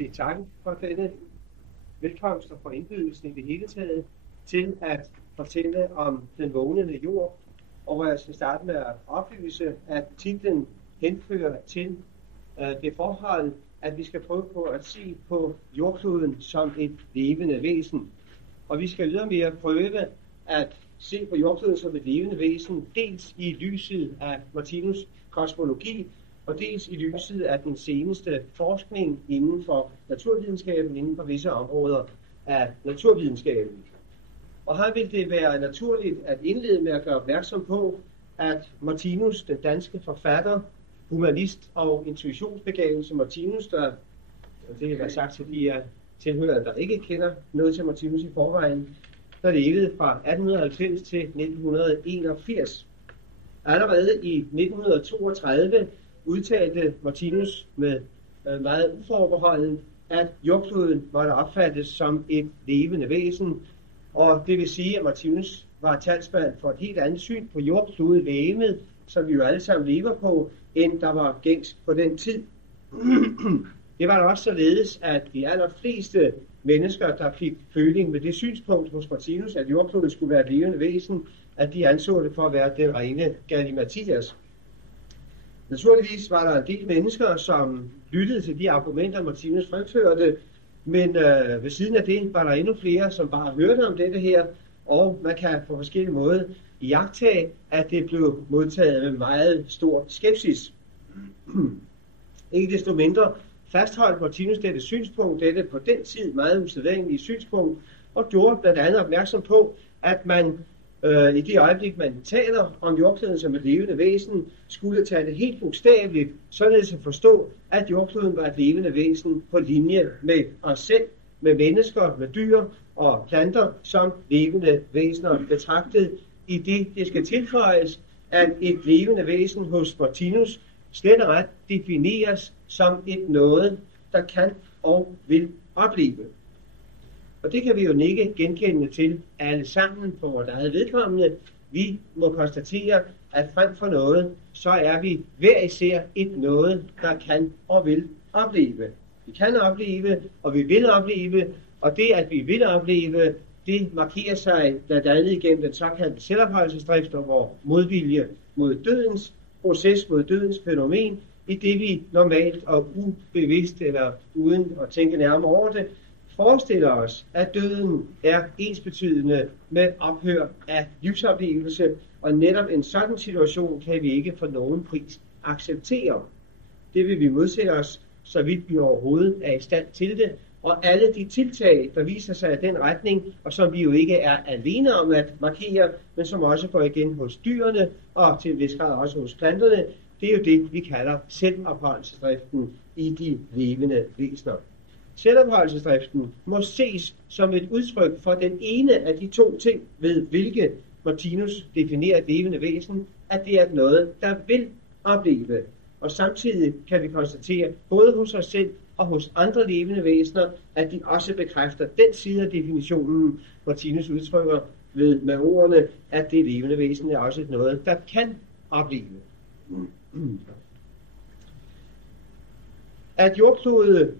sige tak for denne velkomst og for indbydelsen i det hele taget til at fortælle om den vågnende jord. Og jeg skal starte med at oplyse, at titlen henfører til det forhold, at vi skal prøve på at se på jordkloden som et levende væsen. Og vi skal ydermere prøve at se på jordkloden som et levende væsen, dels i lyset af Martinus' kosmologi, og dels i lyset af den seneste forskning inden for naturvidenskaben, inden for visse områder af naturvidenskaben. Og her vil det være naturligt at indlede med at gøre opmærksom på, at Martinus, den danske forfatter, humanist og intuitionsbegavelse Martinus, der, det kan være sagt til de tilhørere, der ikke kender noget til Martinus i forvejen, der levede fra 1890 til 1981. Allerede i 1932 udtalte Martinus med meget uforbeholden, at jordkloden måtte opfattes som et levende væsen, og det vil sige, at Martinus var talsmand for et helt andet syn på jordklodevægemet, som vi jo alle sammen lever på, end der var gængs på den tid. Det var da også således, at de allerfleste mennesker, der fik føling med det synspunkt hos Martinus, at jordkloden skulle være et levende væsen, at de anså det for at være den rene galimatias. Naturligvis var der en del mennesker, som lyttede til de argumenter, Martinus fremførte, men ved siden af det var der endnu flere, som bare hørte om dette her, og man kan på forskellige måder iagttage, at det blev modtaget med meget stor skepsis. Ikke desto mindre fastholdt Martinus dette synspunkt, dette på den tid meget usædvanlige synspunkt, og gjorde blandt andet opmærksom på, at man i det øjeblik, man taler om jordkloden som et levende væsen, skulle tage det helt bogstaveligt, således at forstå, at jordkloden var et levende væsen på linje med os selv, med mennesker, med dyr og planter som levende væsener betragtet, i det skal tilføjes, at et levende væsen hos Martinus slet og ret defineres som et noget, der kan og vil opleve. Og det kan vi jo ikke genkende til alle sammen på vores eget vedkommende. Vi må konstatere, at frem for noget, så er vi hver især et noget, der kan og vil opleve. Vi kan opleve, og vi vil opleve, og det, at vi vil opleve, det markerer sig blandt andet igennem den såkaldte selvopholdelsesdrift og vores modvilje mod dødens proces, mod dødens fænomen, i det vi normalt og ubevidst eller uden at tænke nærmere over det, forestiller os, at døden er ensbetydende med ophør af livsoplevelse, og netop en sådan situation kan vi ikke for nogen pris acceptere. Det vil vi modsætte os, så vidt vi overhovedet er i stand til det, og alle de tiltag, der viser sig i den retning, og som vi jo ikke er alene om at markere, men som også går igen hos dyrene, og til en vis grad også hos planterne, det er jo det, vi kalder selvopholdelsesdriften i de levende væsener. Selvopholdelsesdriften må ses som et udtryk for den ene af de to ting, ved hvilke Martinus definerer et levende væsen, at det er noget, der vil opleve. Og samtidig kan vi konstatere, både hos os selv og hos andre levende væsener, at de også bekræfter den side af definitionen, Martinus udtrykker med ordene, at det levende væsen er også et noget, der kan opleve. At jordklode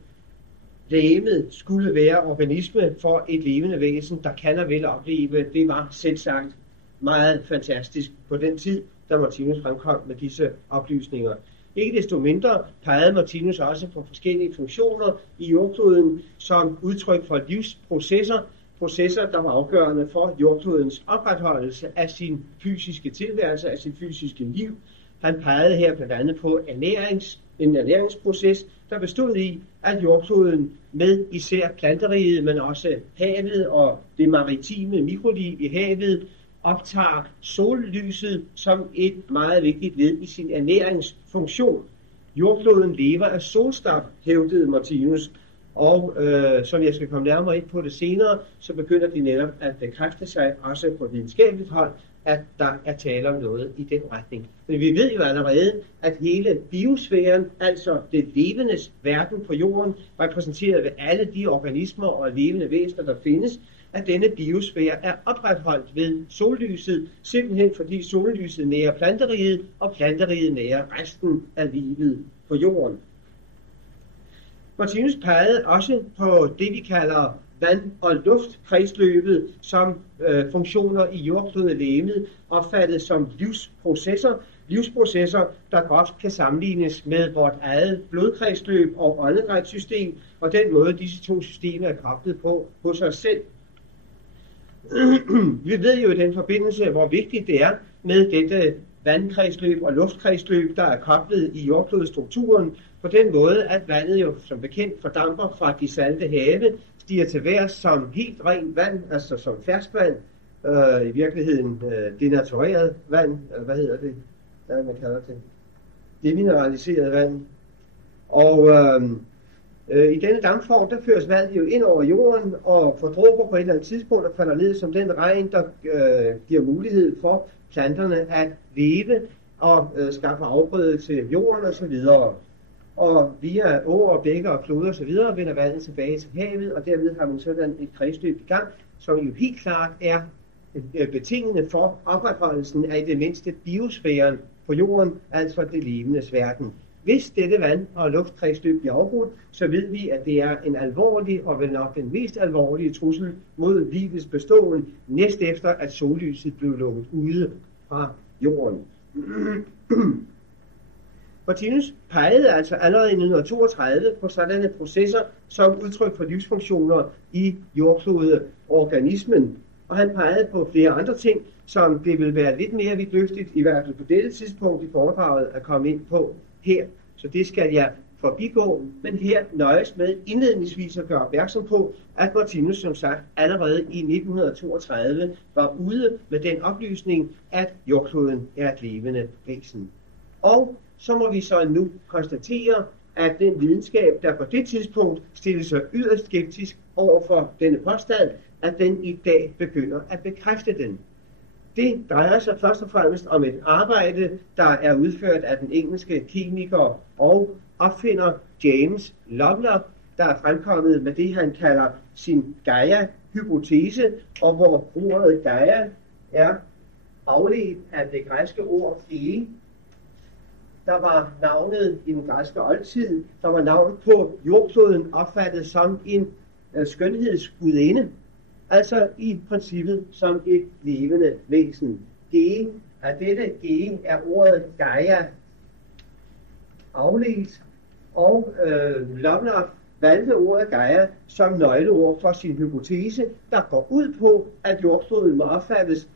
legemet skulle være organisme for et levende væsen, der kan og vil opleve, det var selvsagt meget fantastisk på den tid, da Martinus fremkom med disse oplysninger. Ikke desto mindre pegede Martinus også på forskellige funktioner i jordkloden som udtryk for livsprocesser, processer, der var afgørende for jordklodens opretholdelse af sin fysiske tilværelse, af sin fysiske liv. Han pegede her blandt andet på en ernæringsproces, der bestod i, at jordkloden med især planteriget, men også havet og det maritime mikroliv i havet, optager sollyset som et meget vigtigt led i sin ernæringsfunktion. Jordkloden lever af solstof, hævdede Martinus, og som jeg skal komme nærmere ind på det senere, så begynder de netop at bekræfte sig også på videnskabeligt hold, at der er tale om noget i den retning. Men vi ved jo allerede, at hele biosfæren, altså det levendes verden på jorden, repræsenteret ved alle de organismer og levende væsener, der findes, at denne biosfære er opretholdt ved sollyset, simpelthen fordi sollyset nærer planteriget, og planteriget nærer resten af livet på jorden. Martinus pegede også på det, vi kalder vand- og luftkredsløbet som funktioner i jordklodelegeme, opfattet som livsprocesser. Livsprocesser, der godt kan sammenlignes med vort eget blodkredsløb og åndedrætssystem, og den måde, disse to systemer er koblet på hos os selv. Vi ved jo i den forbindelse, hvor vigtigt det er med dette vandkredsløb og luftkredsløb, der er koblet i jordklodestrukturen, på den måde, at vandet jo som bekendt fordamper fra de salte have, stiger til værs som helt rent vand, altså som ferskvand, i virkeligheden denatureret vand, hvad hedder det? Hvad man kalder det? Demineraliseret vand. Og i denne dampform, der føres vandet jo ind over jorden og fordråber på et eller andet tidspunkt og falder ned som den regn, der giver mulighed for planterne at leve og skaffe afgrøde til jorden osv. Og via åer, bækker og floder osv. vender vandet tilbage til havet, og derved har man sådan et kredsløb i gang, som jo helt klart er betingende for opretholdelsen af i det mindste biosfæren på jorden, altså det levendes verden. Hvis dette vand- og luftkredsløb bliver afbrudt, så ved vi, at det er en alvorlig og vel nok den mest alvorlige trussel mod livets beståen, næst efter at sollyset blev lukket ude fra jorden. Martinus pegede altså allerede i 1932 på sådanne processer som udtryk for livsfunktioner i jordklodeorganismen. Og han pegede på flere andre ting, som det vil være lidt mere vidtløftigt, i hvert fald på dette tidspunkt i foredraget, at komme ind på her. Så det skal jeg forbigå, men her nøjes med indledningsvis at gøre opmærksom på, at Martinus som sagt allerede i 1932 var ude med den oplysning, at jordkloden er et levende væsen. Og så må vi så nu konstatere, at den videnskab, der på det tidspunkt stillede sig yderst skeptisk over for denne påstand, at den i dag begynder at bekræfte den. Det drejer sig først og fremmest om et arbejde, der er udført af den engelske kemiker og opfinder James Lovelock, der er fremkommet med det, han kalder sin Gaia-hypotese, og hvor ordet Gaia er afledt af det græske ord Ge, der var navnet i den græske oldtid, der var navnet på jordkloden opfattet som en skønhedsgudinde, altså i princippet som et levende væsen. Ge, af dette Ge er ordet Gaia afledt, og Lovelock valgte ordet Gaia som nøgleord for sin hypotese, der går ud på, at jordkloden må opfattes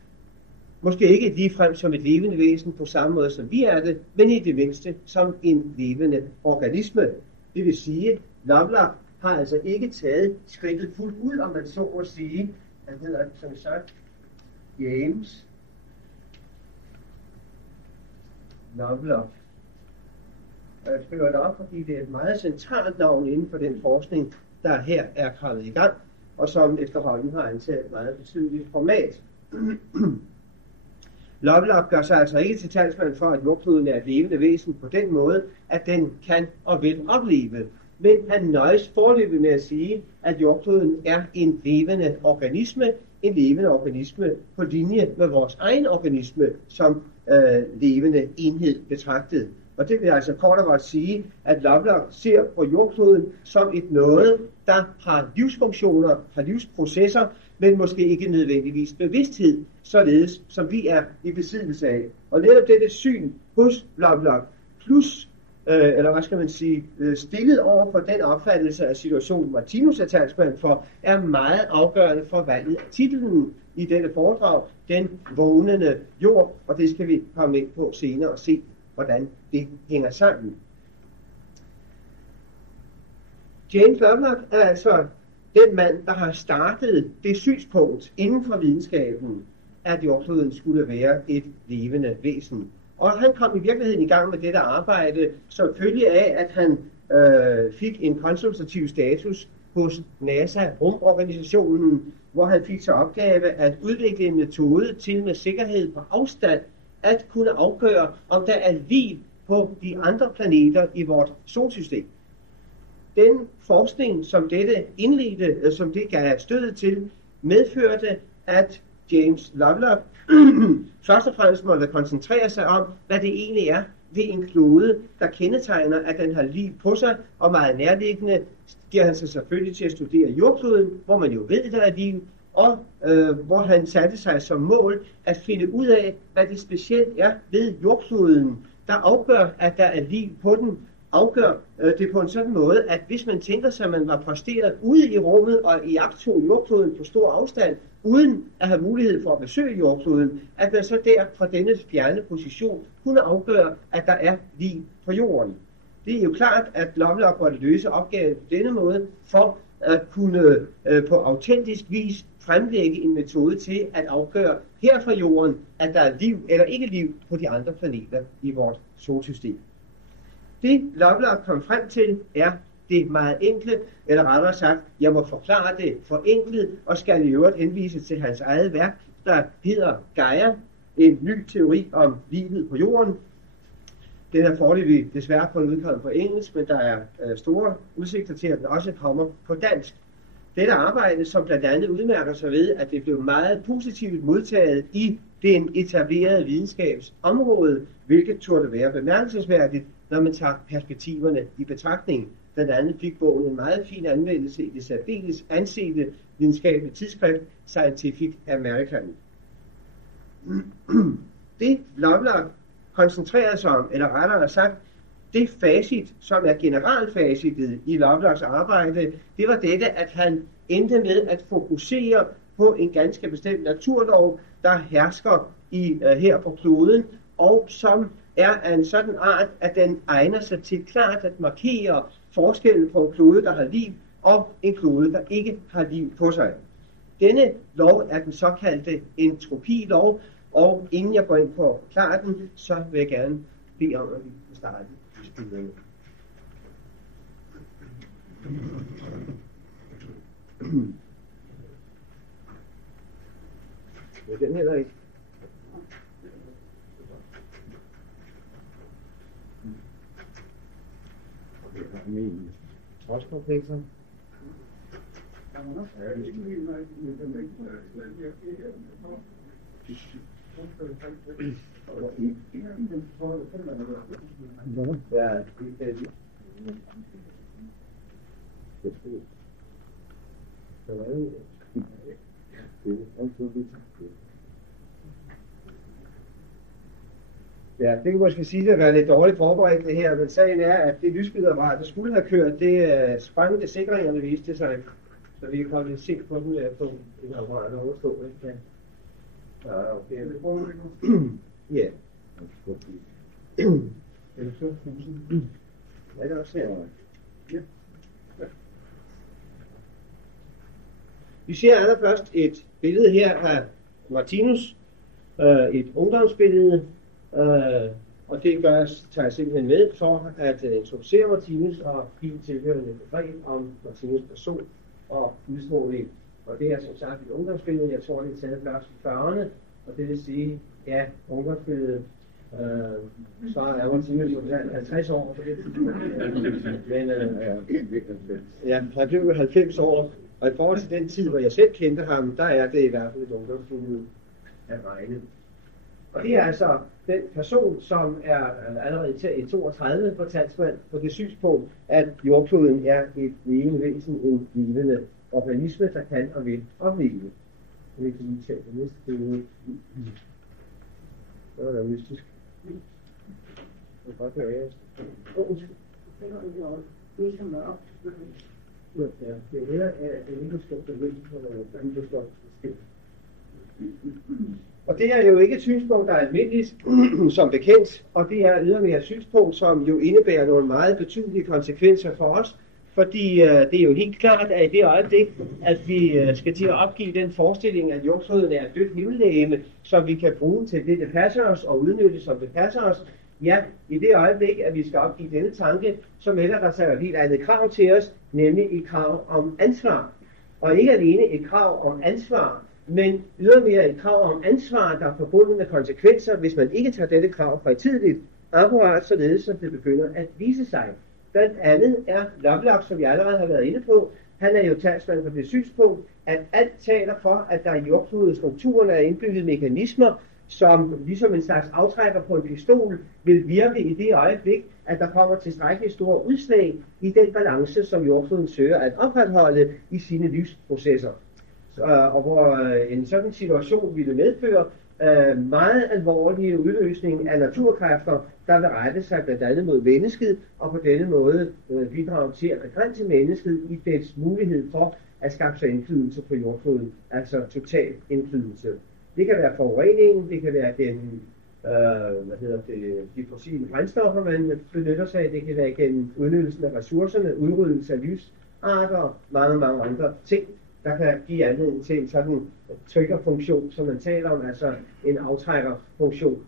måske ikke ligefrem som et levende væsen på samme måde som vi er det, men i det mindste som en levende organisme. Det vil sige, Lovelock har altså ikke taget skridtet fuldt ud, om man så må sige, han hedder som sagt James Lovelock. Og jeg skriver det op, fordi det er et meget centralt navn inden for den forskning, der her er kommet i gang, og som efterhånden har antaget et meget betydeligt format. Lovelock gør sig altså ikke til talsmand for, at jordkloden er et levende væsen på den måde, at den kan og vil opleve. Men han nøjes foreløbig med at sige, at jordkloden er en levende organisme på linje med vores egen organisme som levende enhed betragtet. Og det vil altså kort og godt sige, at Lovelock ser på jordkloden som et noget, der har livsfunktioner, har livsprocesser, men måske ikke nødvendigvis bevidsthed, således som vi er i besiddelse af. Og netop dette syn hos Lovelock, plus, eller hvad skal man sige, stillet over for den opfattelse af situationen, Martinus er talsmand for, er meget afgørende for valget af titlen i dette foredrag, Den vågnende jord, og det skal vi komme ind på senere og se, hvordan det hænger sammen. James Lovelock er altså den mand, der har startet det synspunkt inden for videnskaben, at jordkloden skulle være et levende væsen. Og han kom i virkeligheden i gang med dette arbejde som følge af, at han fik en konsultativ status hos NASA-rumorganisationen, hvor han fik til opgave at udvikle en metode til med sikkerhed på afstand at kunne afgøre, om der er liv på de andre planeter i vort solsystem. Den forskning, som dette indledte, som det gav stødet til, medførte, at James Lovelock først og fremmest måtte koncentrere sig om, hvad det egentlig er, ved en klode, der kendetegner, at den har liv på sig, og meget nærliggende giver han sig selvfølgelig til at studere jordkloden, hvor man jo ved, der er liv, og hvor han satte sig som mål at finde ud af, hvad det specielt er ved jordkloden, der afgør, at der er liv på den, afgør det på en sådan måde, at hvis man tænker sig, at man var posteret ude i rummet og i iagttog jordkloden på stor afstand, uden at have mulighed for at besøge jordkloden, at man så der fra denne fjerne position kunne afgøre, at der er liv på jorden. Det er jo klart, at Lovelock måtte løse opgaven på denne måde, for at kunne på autentisk vis fremlægge en metode til at afgøre her fra jorden, at der er liv eller ikke liv på de andre planeter i vores solsystem. Det Lovelock kom frem til er det meget enkle, eller rettere sagt, jeg må forklare det forenklet, og skal i øvrigt henvise til hans eget værk, der hedder Gaia, en ny teori om livet på jorden. Den er foreløbig desværre kun udkommet på engelsk, men der er store udsigter til, at den også kommer på dansk. Dette arbejde, som blandt andet udmærker sig ved, at det blev meget positivt modtaget i den etablerede videnskabsområde, hvilket turde være bemærkelsesværdigt, når man tager perspektiverne i betragtning. Blandt andet fik bogen en meget fin anvendelse i det særdeles ansete videnskabelige tidsskrift Scientific American. Det Lovelock koncentrerede sig om, eller rettere sagt, det facit, som er generalfacitet i Lovelocks arbejde, det var dette, at han endte med at fokusere på en ganske bestemt naturlov, der hersker her på kloden, og som er af en sådan art, at den egner sig til klart at markere forskellen på en klode, der har liv, og en klode, der ikke har liv på sig. Denne lov er den såkaldte entropilov, og inden jeg går ind på at forklare den, så vil jeg gerne bede om, at vi kan starte. Ja, den heller ikke. Min trodskomplekser. Ja, det kan måske sige, at være lidt dårligt forberedt det her, men sagen er, at det lysbilledapparat, der skulle have kørt, det sprængte sikringerne, viste sig, så vi kan komme lidt sent på den på en apparat, der overstå, ikke? Ja, okay. Ja. Ja, det er også her. Ja. Vi ser allerførst et billede her af Martinus, et ungdomsbillede, og det tager jeg simpelthen med for at introducere Martinus og give tilhørende begreb om Martinus person og udstråling. Og det er som sagt et ungdomsbillede, jeg tror det er taget først i 40'erne, og det vil sige, ja, ungdomsbilledet, så er Martinus jo 50 år på det tidspunkt. Men ja, han blev 90 år, og i forhold til den tid, hvor jeg selv kendte ham, der er det i hvert fald et ungdomsbillede af regnet. Og det er altså den person, som er allerede i 32 på talsmand på det synspunkt, at jordkloden er et levende væsen, en levende organisme, der kan og vil opleve. Vi kan lige tage det næste billede. Det var da mystisk. Det er godt at være. Ja, det er heller, at det ikke skal bevæge på og det er jo ikke et synspunkt, der er almindeligt, som bekendt, og det er ydermere et synspunkt, som jo indebærer nogle meget betydelige konsekvenser for os, fordi det er jo helt klart, at i det øjeblik, at vi skal til at opgive den forestilling, at jordkloden er et dødt himmellegeme, som vi kan bruge til det, det passer os, og udnytte, som det passer os, ja, i det øjeblik, at vi skal opgive denne tanke, så melder der sig et helt andet krav til os, nemlig et krav om ansvar. Og ikke alene et krav om ansvar, men ydermere et krav om ansvar, der er forbundet med konsekvenser, hvis man ikke tager dette krav højtideligt, akkurat således, som det begynder at vise sig. Blandt andet er Lovelock, som jeg allerede har været inde på, han er jo talsmand for det synspunkt, at alt taler for, at der i jordklodens strukturer er indbygget mekanismer, som ligesom en slags aftrækker på en pistol vil virke i det øjeblik, at der kommer tilstrækkeligt store udslag i den balance, som jordkloden søger at opretholde i sine livsprocesser. Og hvor en sådan situation ville medføre meget alvorlige udløsning af naturkræfter, der vil rette sig blandt andet mod mennesket, og på denne måde bidrage til at begrænse mennesket i dets mulighed for at skaffe sig indflydelse på jordkloden, altså total indflydelse. Det kan være forureningen, det kan være gennem de fossile brændstoffer, man benytter sig af, det kan være gennem udnyttelsen af ressourcerne, udryddelse af livsarter og mange andre ting, der kan give anledning til en sådan triggerfunktion, som man taler om, altså en aftrækkerfunktion.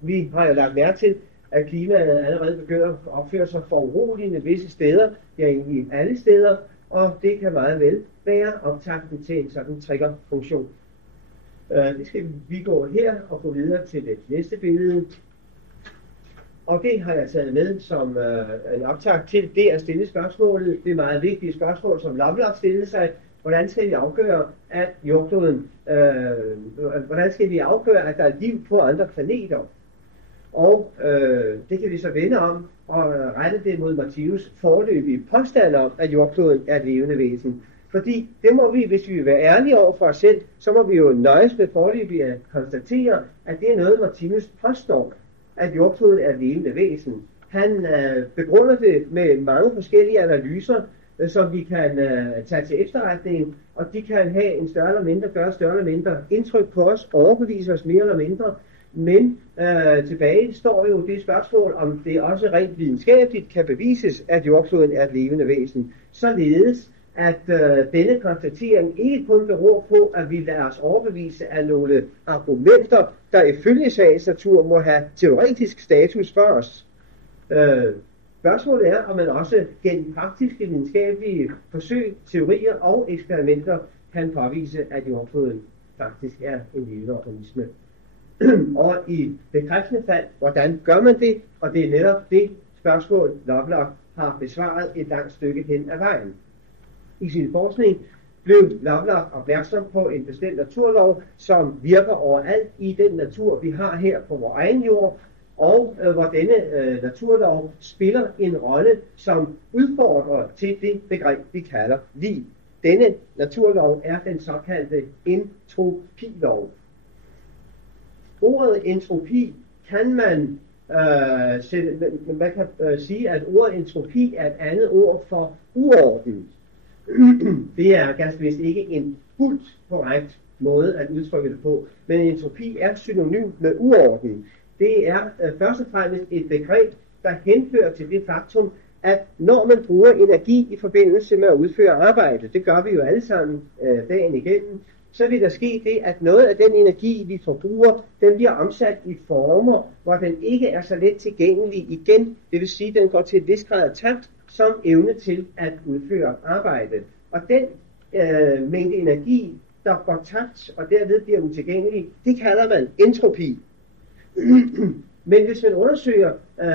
Vi har jo lagt mærke til, at klimaet allerede begynder at opføre sig foruroligende visse steder, ja egentlig alle steder, og det kan meget vel være optakten til en sådan triggerfunktion. Det skal vi gå her og gå videre til det næste billede. Og det har jeg taget med som en optakt til det at stille spørgsmålet. Det er meget vigtige spørgsmål, som Lovelock stillede sig. Hvordan skal vi afgøre, at jordkloden, hvordan skal vi afgøre, at der er liv på andre planeter? Og det kan vi så vende om og rette det mod Martinus foreløbige påstand om, at jordkloden er et levende væsen. Fordi det må vi, hvis vi vil være ærlige over for os selv, så må vi jo nøjes med foreløbig at konstatere, at det er noget, Martinus påstår, at jordkloden er et levende væsen. Han begrunder det med mange forskellige analyser, som vi kan tage til efterretning, og de kan have en større eller mindre, gøre større eller mindre indtryk på os, overbevise os mere eller mindre. Men tilbage står jo det spørgsmål, om det også rent videnskabeligt kan bevises, at jordkloden er et levende væsen. Således at denne konstatering ikke kun beror på, at vi lader os overbevise af nogle argumenter, der ifølge sagens natur må have teoretisk status for os. Spørgsmålet er, om man også gennem praktiske videnskabelige forsøg, teorier og eksperimenter kan påvise, at jordkloden faktisk er en levende organisme. Og i bekræftende fald, hvordan gør man det? Og det er netop det spørgsmål, Lovelock har besvaret et langt stykke hen ad vejen. I sin forskning blev Lovelock opmærksom på en bestemt naturlov, som virker overalt i den natur, vi har her på vores egen jord, og hvor denne naturlov spiller en rolle som udfordrer til det begreb, vi kalder liv. Denne naturlov er den såkaldte entropilov. Ordet entropi kan man sige, at ordet entropi er et andet ord for uorden. Det er ganske vist ikke en fuldt korrekt måde at udtrykke det på, men entropi er synonym med uorden. Det er først og fremmest et begreb, der henfører til det faktum, at når man bruger energi i forbindelse med at udføre arbejde, det gør vi jo alle sammen dagen igennem, så vil der ske det, at noget af den energi, vi forbruger, den bliver omsat i former, hvor den ikke er så let tilgængelig igen. Det vil sige, at den går til et vis grad tabt som evne til at udføre arbejde. Og den mængde energi, der går tabt og derved bliver utilgængelig, det kalder man entropi. Men hvis man undersøger,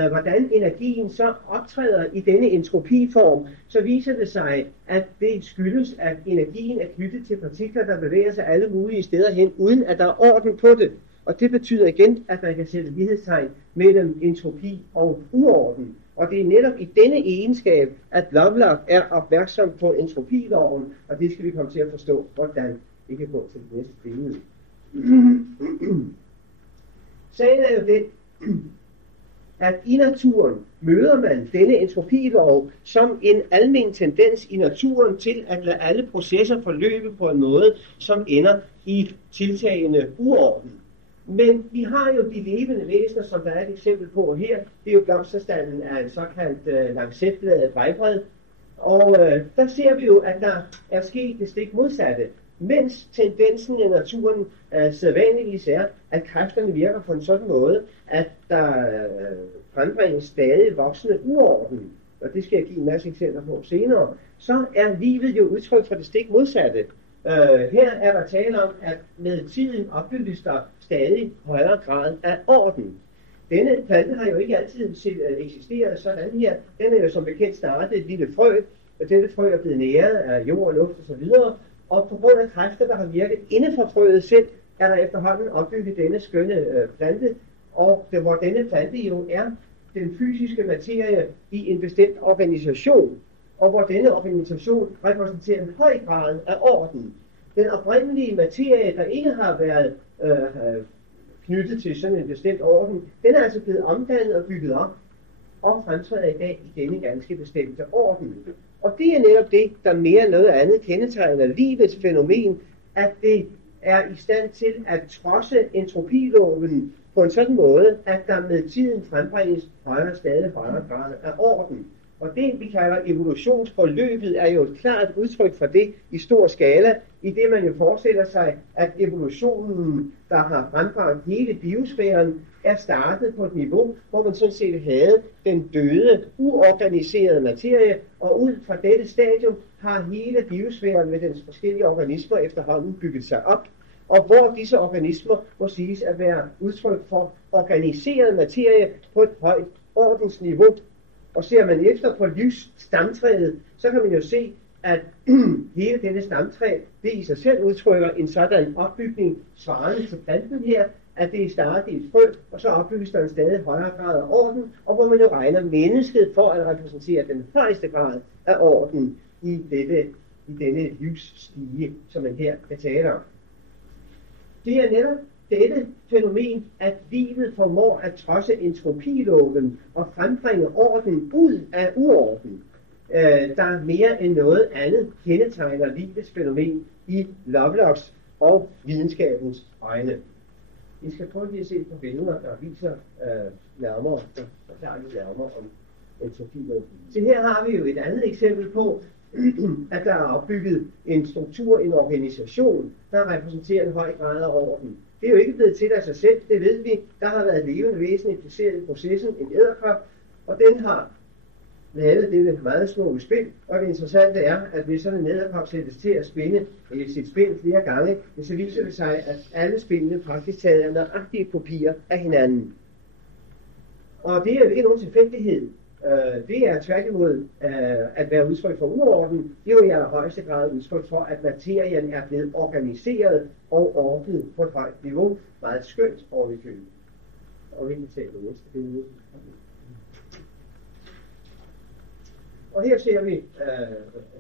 hvordan energien så optræder i denne entropiform, så viser det sig, at det skyldes, at energien er knyttet til partikler, der bevæger sig alle mulige steder hen, uden at der er orden på det. Og det betyder igen, at man kan sætte lighedstegn mellem entropi og uorden. Og det er netop i denne egenskab, at Lovelock er opmærksom på entropiloven, og det skal vi komme til at forstå, hvordan vi kan gå til det næste billede. Sagen er jo den, at i naturen møder man denne entropilov som en almen tendens i naturen til at lade alle processer forløbe på en måde, som ender i tiltagende uorden. Men vi har jo de levende væsener, som der er et eksempel på her. Det er jo blomsterstanden af en såkaldt lancetbladet vejbred. Og der ser vi jo, at der er sket det stik modsatte. Mens tendensen i naturen sædvanligvis er, at kræfterne virker på en sådan måde, at der frembringes stadig voksende uorden, og det skal jeg give en masse eksempler på senere, så er livet jo udtryk for det stik modsatte. Her er der tale om, at med tiden opbygges der stadig højere grad af orden. Denne plante har jo ikke altid eksisteret sådan her. Den er jo som bekendt startet et lille frø, og dette frø er blevet næret af jord og luft osv., og på grund af kræfter, der har virket inden for frøet selv, er der efterhånden opbygget denne skønne plante, og hvor denne plante jo er den fysiske materie i en bestemt organisation, og hvor denne organisation repræsenterer en høj grad af orden. Den oprindelige materie, der ikke har været knyttet til sådan en bestemt orden, den er altså blevet omdannet og bygget op, og fremtræder i dag i denne ganske bestemte orden. Og det er netop det, der mere end noget andet kendetegner livets fænomen, at det er i stand til at trodse entropiloven på en sådan måde, at der med tiden frembringes stadig højere grad af orden. Og det, vi kalder evolutionsforløbet, er jo et klart udtryk for det i stor skala, i det man jo forestiller sig, at evolutionen, der har frembragt hele biosfæren, er startet på et niveau, hvor man sådan set havde den døde, uorganiserede materie, og ud fra dette stadium har hele biosfæren med dens forskellige organismer efterhånden bygget sig op, og hvor disse organismer må siges at være udtryk for organiseret materie på et højt ordensniveau. Og ser man efter på livsstamtræet, så kan man jo se, at hele denne stamtræ, det i sig selv udtrykker en sådan opbygning svarende til planten her, at det starter i et frø, og så opbygges der en stadig højere grad af orden, og hvor man jo regner mennesket for at repræsentere den højeste grad af orden i denne livsstige, som man her kan tale om. Det er netop dette fænomen, at livet formår at trodse entropiloven og frembringe orden ud af uorden, der mere end noget andet kendetegner livets fænomen i Lovelocks og videnskabens øjne. Vi skal prøve lige at se på billeder, der viser nærmere om entropiloven. Så her har vi jo et andet eksempel på, at der er opbygget en struktur, en organisation, der repræsenterer en høj grad af orden. Det er jo ikke blevet til af sig selv, det ved vi. Der har været levende væsen impliceret i processen, en edderkop, og den har lavet det meget små spil. Og det interessante er, at hvis sådan en edderkop sættes til at spinde sit spil flere gange, så viser det sig, at alle spillene praktisk taget er nøjagtige kopier af hinanden. Og det er jo ikke nogen tilfældighed. Det er tværtimod at være udtryk for uorden. Det er jo i allerhøjeste grad udtryk for, at materien er blevet organiseret og ordnet på et højt niveau. Meget skønt over i købet. Og vi kan tage det næste billede. Og her ser vi,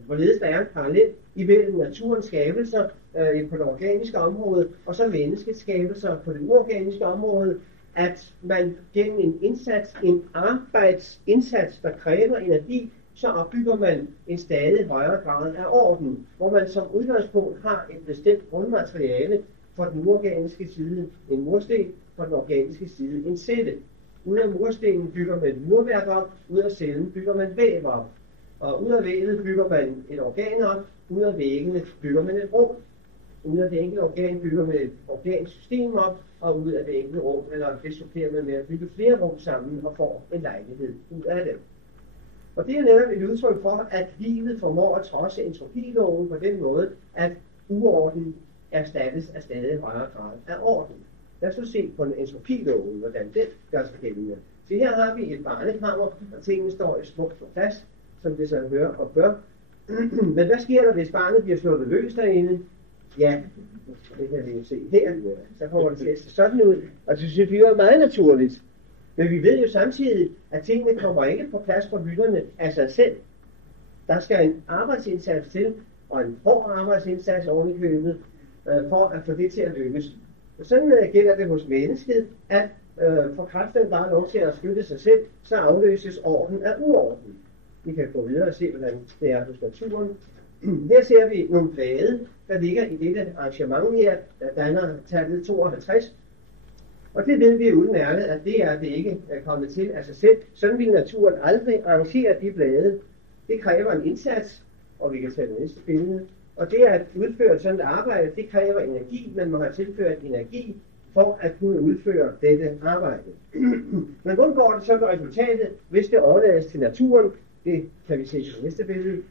hvorledes der er en parallel imellem naturens skabelser på det organiske område, og så menneskets skabelser på det uorganiske område, at man gennem en arbejdsindsats, der kræver energi, så opbygger man en stadig højere grad af orden, hvor man som udgangspunkt har et bestemt grundmateriale for den uorganiske side en mursten, for den organiske side en celle. Ud af murstenen bygger man et murværk op, ud af cellen bygger man væv op, og ud af vævet bygger man et organ op, ud af væggene bygger man et rum. Ud af det enkelte organ bygger man et organsystem op, og ud af det enkelte rum, eller det supplerer man med at bygge flere rum sammen og får en lejlighed ud af det. Og det er netop et udtryk for, at livet formår at trodse entropiloven på den måde, at uorden erstattes af stadig højere grad af orden. Lad os så se på entropiloven, hvordan den gør sig gældende. Så her har vi et barnekammer, og tingene står i smukt på plads, som det så hører og bør. Men hvad sker der, hvis barnet bliver slået løs derinde? Ja, det kan vi jo se her. Så kommer det til at se sådan ud. Og det synes vi er meget naturligt. Men vi ved jo samtidig, at tingene kommer ikke på plads på hylderne af sig selv. Der skal en arbejdsindsats til, og en hård arbejdsindsats oven i købet, for at få det til at lykkes. Og sådan gælder det hos mennesket, at for kræfterne bare lov til at skylde sig selv, så afløses orden af uorden. Vi kan gå videre og se, hvordan det er hos naturen. Her ser vi nogle blade, der ligger i dette arrangement her, der danner tallet 52. Og det ved vi udmærket, at det er det ikke kommet til af sig selv. Sådan vil naturen aldrig arrangere de blade. Det kræver en indsats, og vi kan tage det næste billede. Og det at udføre sådan et arbejde, det kræver energi. Man må have tilført energi for at kunne udføre dette arbejde. Men hvordan går det så med resultatet, hvis det overlades til naturen? Det kan vi se på næste billede.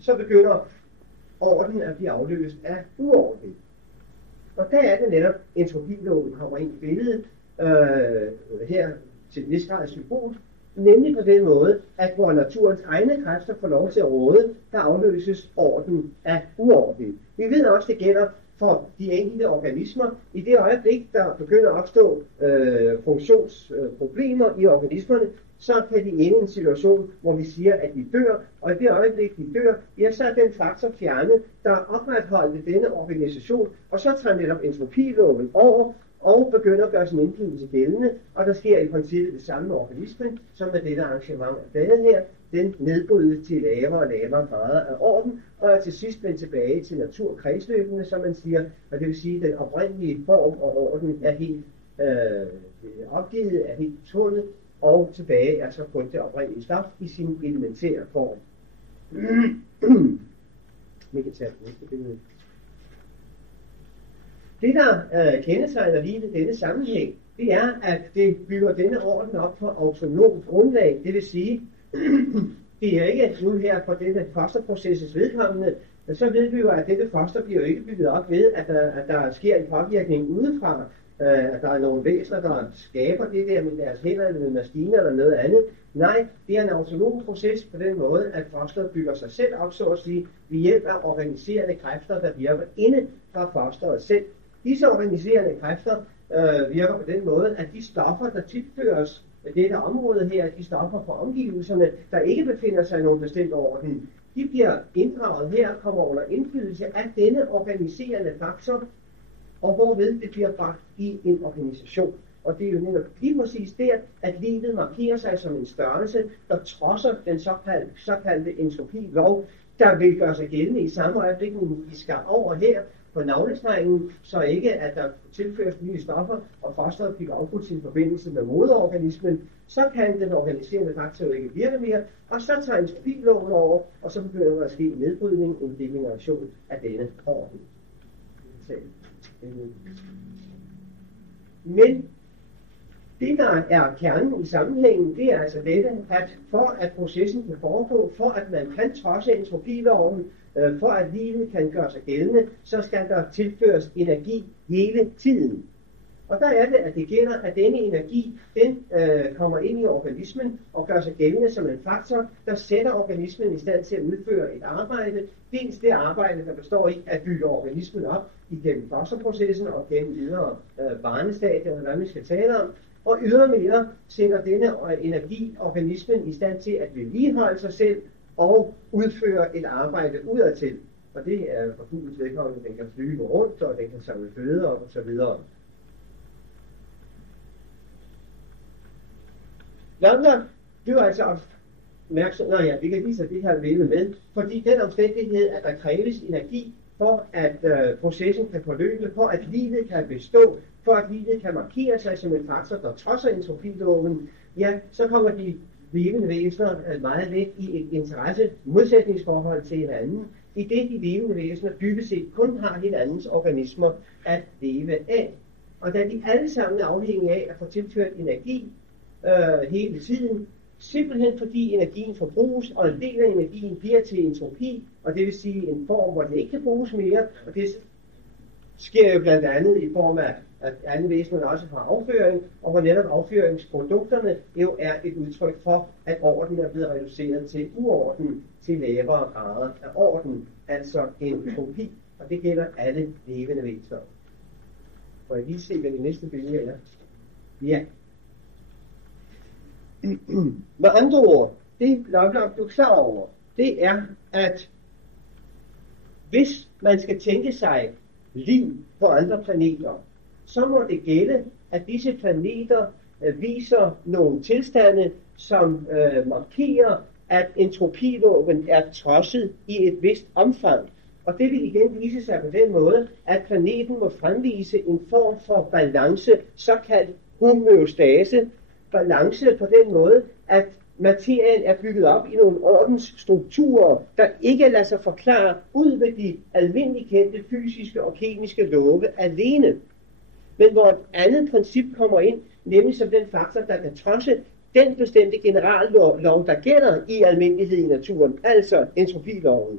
Så begynder orden at blive afløst af uorden. Og der er det netop, entropiloven kommer ind i billedet, her til et vis grad symbol, Nemlig på den måde, at hvor naturens egne kræfter får lov til at råde, der afløses orden af uorden. Vi ved også, det gælder for de enkelte organismer. I det øjeblik, der begynder at opstå funktionsproblemer i organismerne, så kan de ende i en situation, hvor vi siger, at de dør, og i det øjeblik, de dør, ja, så er den faktor fjernet, der opretholder denne organisation, og så tager netop entropiloven over, og begynder at gøre sin indflydelse gældende, og der sker i princippet det samme med organismen, som med dette arrangement af bladet her. Den nedbrydes til lavere og lavere grader af orden, og er til sidst vendt tilbage til naturkredsløbene, som man siger, og det vil sige, at den oprindelige form og orden er helt opgivet, er helt forsvundet, og tilbage er så kun det oprindelige stof i sin elementære form. Vi kan tage det næste billede. Det, der kendetegner livet i denne sammenhæng, det er, at det bygger denne orden op på autonomt grundlag. Det vil sige, det er ikke nu her for denne fosterprocesses vedkommende, men så ved vi jo, at dette foster bliver jo ikke bygget op ved, at der sker en påvirkning udefra, at der er nogle væsener, der skaber det der med deres hænder eller med maskiner eller noget andet. Nej, det er en autonom proces på den måde, at fosteret bygger sig selv op, så at sige, ved hjælp af organiserende kræfter, der virker inde fra fosteret selv. Disse organiserende kræfter virker på den måde, at de stoffer, der tilføres dette område her, de stoffer fra omgivelserne, der ikke befinder sig i nogen bestemt orden, de bliver inddraget her og kommer under indflydelse af denne organiserende faktor, og hvorved det bliver bragt i en organisation. Og det er jo netop lige præcis der, at livet markerer sig som en størrelse, der trodser den såkaldte entropilov, der vil gøre sig gældende i samme øjeblik, vi skal over her på navlestrengen, så ikke at der tilføres nye stoffer, og fosteret fik afbrudt sin forbindelse med moderorganismen, så kan den organiserende faktor jo ikke virke mere, og så tager entropiloven over, og så begynder der at ske nedbrydning, en degeneration af denne orden. Men det, der er kernen i sammenhængen, det er altså dette, at for at processen kan foregå, for at man kan trodse entropiloven, for at livet kan gøre sig gældende, så skal der tilføres energi hele tiden. Og der er det, at det gælder, at denne energi, den kommer ind i organismen og gør sig gældende som en faktor, der sætter organismen i stand til at udføre et arbejde. Dels det arbejde, der består i at bygge organismen op igennem fosterprocessen og gennem videre barnestadier, hvad vi skal tale om. Og ydermere sender denne energi organismen i stand til at vedligeholde sig selv og udføre et arbejde udadtil. Og det er for fuglens vedkommende, den kan flyve rundt, og den kan samle føde og så videre. Landler bliver altså opmærksom, vi kan vise det her billede med, fordi den omstændighed, at der kræves energi for at processen kan forløbe, for at livet kan bestå, for at livet kan markere sig som en faktor, der trodser entropiloven, ja, så kommer de levende væsener meget let i et interesse-modsætningsforhold til hinanden, i det de levende væsener dybest set kun har hinandens organismer at leve af. Og da de alle sammen er afhængige af at få tilført energi hele tiden, simpelthen fordi energien forbruges, og en del af energien bliver til entropi, og det vil sige en form, hvor den ikke kan bruges mere, og det sker jo blandt andet i form af, at alle væsenerne også har afføring, og hvor netop afføringsprodukterne jo er et udtryk for, at orden er blevet reduceret til uorden, til lavere grader af orden, altså entropi, og det gælder alle levende væsener. Må jeg lige se, hvad det næste billede er? Ja. Med andre ord, det Lovelock du er klar over, det er, at hvis man skal tænke sig liv på andre planeter, så må det gælde, at disse planeter viser nogle tilstande, som markerer, at entropiloven er trodset i et vist omfang. Og det vil igen vise sig på den måde, at planeten må fremvise en form for balance, såkaldt homøostase. Balance på den måde, at materien er bygget op i nogle ordensstrukturer, der ikke lader sig forklare ud ved de almindeligt kendte fysiske og kemiske love alene. Men hvor et andet princip kommer ind, nemlig som den faktor, der kan trodse den bestemte generallov, der gælder i almindelighed i naturen, altså entropiloven.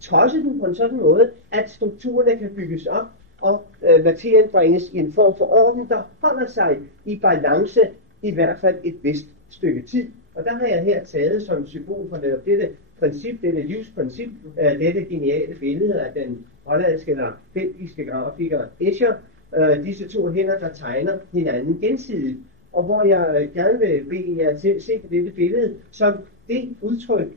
Trodse den på en sådan måde, at strukturerne kan bygges op, og materien bringes i en form for orden, der holder sig i balance, i hvert fald et vist stykke tid. Og der har jeg her taget som symbol for netop dette princip, dette livsprincip, dette geniale billede af den hollandske eller belgiske grafiker Escher, disse to hænder, der tegner hinanden gensidigt. Og hvor jeg gerne vil bede jer til at se på dette billede som det udtryk,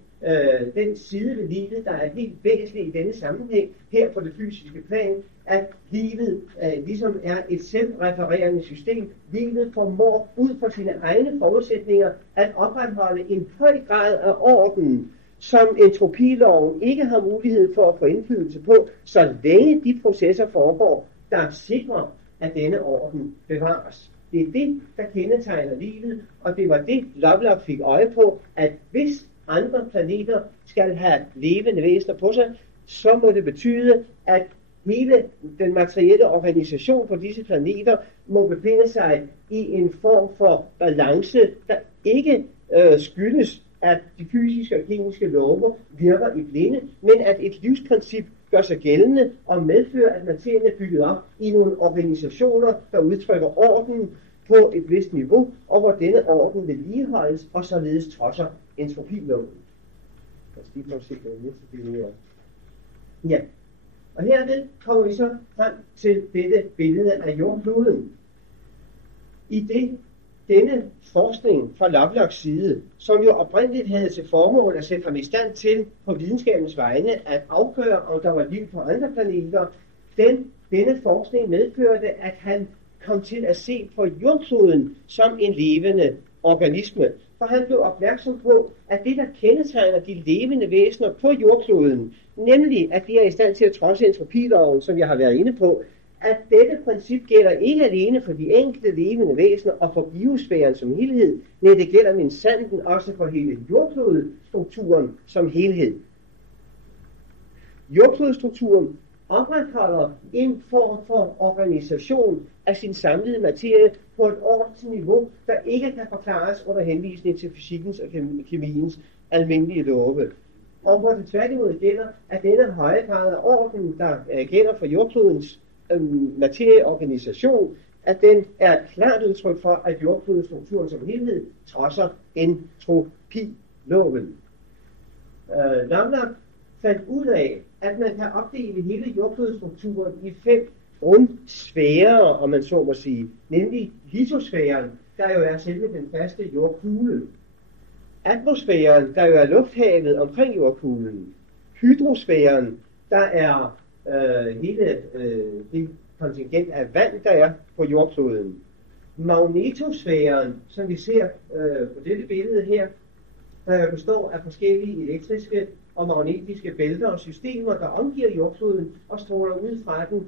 den side ved livet, der er helt væsentlig i denne sammenhæng, her på det fysiske plan, at livet ligesom er et selvrefererende system. Livet formår ud fra sine egne forudsætninger at opretholde en høj grad af orden, som entropiloven ikke har mulighed for at få indflydelse på, så længe de processer foregår, der sikrer, at denne orden bevares. Det er det, der kendetegner livet, og det var det, Lovelock fik øje på, at hvis andre planeter skal have levende væsener på sig, så må det betyde, at hele den materielle organisation på disse planeter må befinde sig i en form for balance, der ikke skyldes, at de fysiske og kemiske love virker i blinde, men at et livsprincip gør sig gældende og medfører, at materien er bygget op i nogle organisationer, der udtrykker orden på et vist niveau, og hvor denne orden vedligeholdes og således trodser entropiloven. Lad os lige prøve at se, hvad næste billede er. Ja, og herved kommer vi så frem til dette billede af jordkloden. I denne forskning fra Lovelocks side, som jo oprindeligt havde til formål at sætte ham i stand til på videnskabens vegne at afgøre, om der var liv på andre planeter, denne forskning medførte, at han kom til at se på jordkloden som en levende organisme. For han blev opmærksom på, at det, der kendetegner de levende væsener på jordkloden, nemlig at de er i stand til at trodse entropiloven, som jeg har været inde på, at dette princip gælder ikke alene for de enkelte levende væsener og for biosfæren som helhed, men det gælder minsandten også for hele jordklodstrukturen som helhed. Jordklodstrukturen opretholder en form for organisation af sin samlede materie på et ordentligt niveau, der ikke kan forklares under henvisning til fysikkens og kemiens almindelige love. Og hvor det tværtimod gælder, at denne høje grad af orden, der gælder for jordklodens materieorganisation, at den er et klart udtryk for, at jordklodstrukturen som helhed trodser entropiloven. Lovelock fandt ud af, at man kan opdele hele jordklodstrukturen i 5 grundsfærer, om man så må sige, nemlig litosfæren, der jo er selve den faste jordkugle, atmosfæren, der jo er lufthavet omkring jordkuglen, hydrosfæren, der er hele det kontingent af vand, der er på jordkloden, magnetosfæren, som vi ser på dette billede her, der består af forskellige elektriske og magnetiske bælter og systemer, der omgiver jordkloden og stråler ud fra den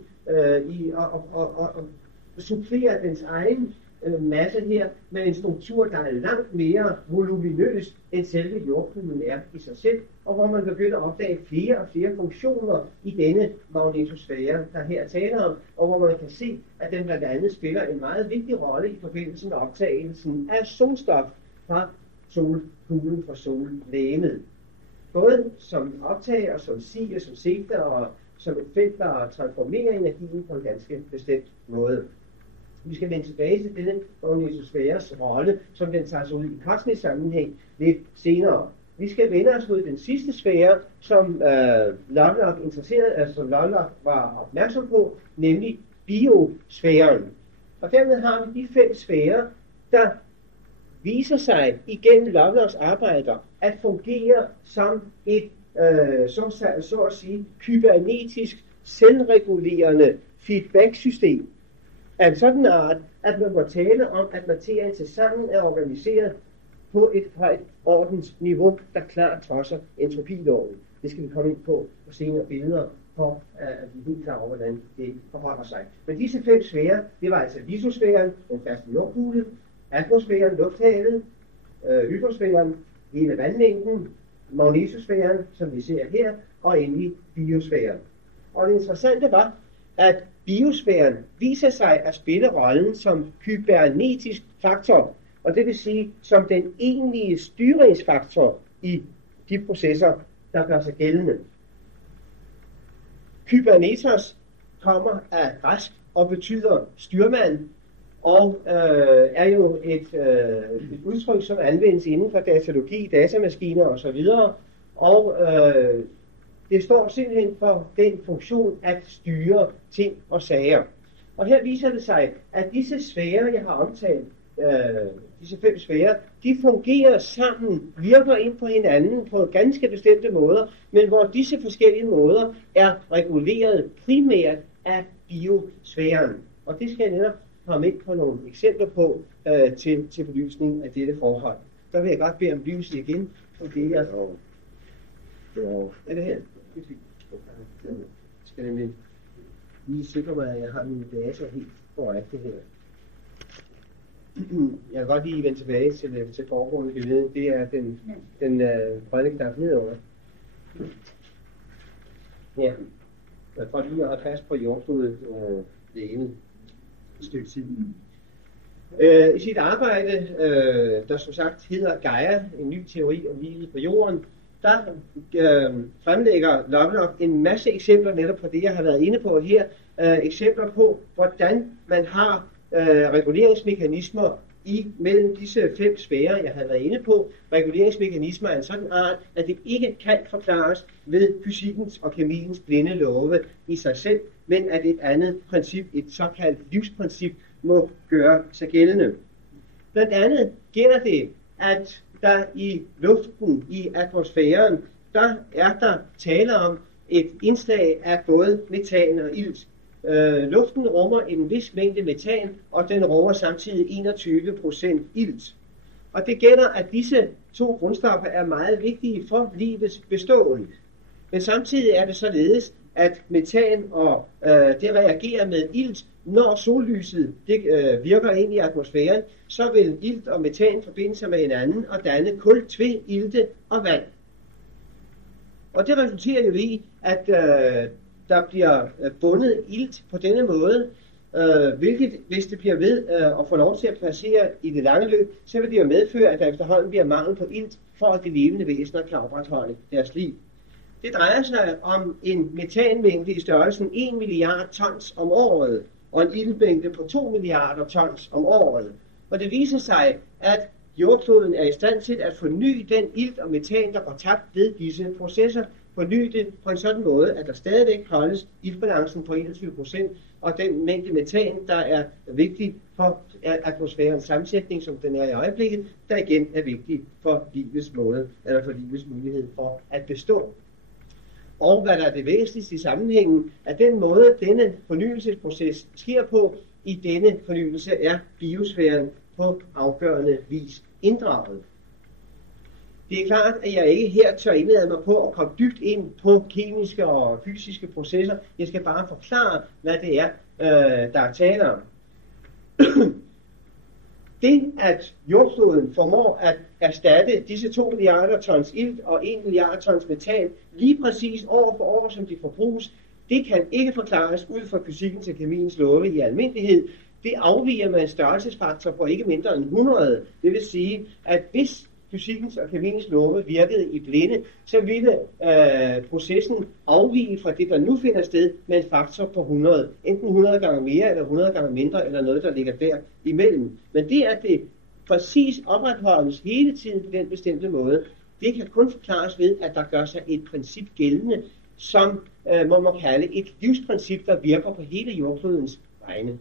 og supplerer dens egen masse her med en struktur, der er langt mere voluminøs end selve jordkuglen er i sig selv, og hvor man begynder at opdage flere og flere funktioner i denne magnetosfære, der her taler om, og hvor man kan se, at den blandt andet spiller en meget vigtig rolle i forbindelse med optagelsen af solstof fra solkuglen, fra sollegemet. Både som optager, som siger, som sigter og som et felt, der transformerer energien på en ganske bestemt måde. Vi skal vende tilbage til denne magnetosfæres rolle, som den tager sig ud i kosmisk sammenhæng lidt senere. Vi skal vende os mod den sidste sfære, som Lovelock var opmærksom på, nemlig biosfæren. Og dermed har vi de 5 sfærer, der viser sig igennem Lovelocks arbejder at fungere som et, så at sige, kybernetisk, selvregulerende feedback-system af en sådan art, at man må tale om, at materien til sammen er organiseret på et højt ordensniveau, der klart trodser entropiloven. Det skal vi komme ind på senere billeder, for at vi er helt klar over, hvordan det forholder sig. Men disse 5 sfærer, det var altså litosfæren, den faste jordkugle, atmosfæren, lufthavet, hydrosfæren, hele vandmængden, magnetosfæren, som vi ser her, og endelig biosfæren. Og det interessante var, at biosfæren viser sig at spille rollen som kybernetisk faktor, og det vil sige som den egentlige styringsfaktor i de processer, der gør sig gældende. Kybernetos kommer af græsk og betyder styrmand, og er jo et udtryk, som anvendes inden for datalogi, datamaskiner osv. Og det står simpelthen for den funktion at styre ting og sager. Og her viser det sig, at disse sfærer, jeg har omtalt, disse 5 sfærer, de fungerer sammen, virker ind på hinanden på ganske bestemte måder, men hvor disse forskellige måder er reguleret primært af biosfæren. Og det skal jeg netop komme ind på nogle eksempler på til belysning af dette forhold. Der vil jeg godt bede om lyset igen, for det er... Er det her? Skal jeg lige sikre mig, at jeg har mine data helt korrekt det her. Jeg vil godt lige vende tilbage til foregående billede. Det er den grønne knap nedover. Ja, jeg får lige at have fast på jordkloden det ene stykke tid. I sit arbejde, der som sagt hedder Gaia, en ny teori om livet på jorden, der fremlægger Lovelock en masse eksempler netop på det, jeg har været inde på her. Eksempler på, hvordan man har reguleringsmekanismer mellem disse 5 sfærer, jeg har været inde på. Reguleringsmekanismer er en sådan art, at det ikke kan forklares ved fysikkens og kemiens blinde love i sig selv, men at et andet princip, et såkaldt livsprincip, må gøre sig gældende. Blandt andet gælder det, at der i luften, i atmosfæren, der er der tale om et indslag af både metan og ilt. Luften rummer en vis mængde metan, og den rummer samtidig 21% ilt. Og det gælder, at disse 2 grundstoffer er meget vigtige for livets beståen. Men samtidig er det således, at metan og det reagerer med ilt. Når sollyset virker ind i atmosfæren, så vil ilt og metan forbinde sig med hinanden og danne kul, tve, ilte og vand. Og det resulterer jo i, at der bliver bundet ilt på denne måde, hvilket, hvis det bliver ved at få lov til at passere i det lange løb, så vil det jo medføre, at der efterhånden bliver mangel på ilt, for at de levende væsener kan opretholde deres liv. Det drejer sig om en metanmængde i størrelsen 1 milliard tons om året, og en iltmængde på 2 milliarder tons om året. Og det viser sig, at jordkloden er i stand til at forny den ilt og metan, der går tabt ved disse processer, forny det på en sådan måde, at der stadigvæk holdes iltbalancen på 21%, og den mængde metan, der er vigtig for atmosfærens sammensætning, som den er i øjeblikket, der igen er vigtig for livets måde, eller for livets mulighed for at bestå. Og hvad der er det væsentligste i sammenhængen, at den måde, denne fornyelsesproces sker på, i denne fornyelse er biosfæren på afgørende vis inddraget. Det er klart, at jeg ikke her tør indlade mig på at komme dybt ind på kemiske og fysiske processer. Jeg skal bare forklare, hvad det er, der er tale om. Det, at jordkloden formår at erstatte disse 2 milliarder tons ilt og 1 milliard tons metan lige præcis år for år, som de forbruges, det kan ikke forklares ud fra fysikkens og kemiens love i almindelighed. Det afviger med en størrelsesfaktor på ikke mindre end 100. Det vil sige, at hvis fysikkens og kemiens love virkede i blinde, så ville processen afvige fra det, der nu finder sted, med en faktor på 100. Enten 100 gange mere, eller 100 gange mindre, eller noget, der ligger der imellem. Men det, at det præcis opretholdes hele tiden på den bestemte måde, det kan kun forklares ved, at der gør sig et princip gældende, som man må kalde et livsprincip, der virker på hele jordklodens vegne.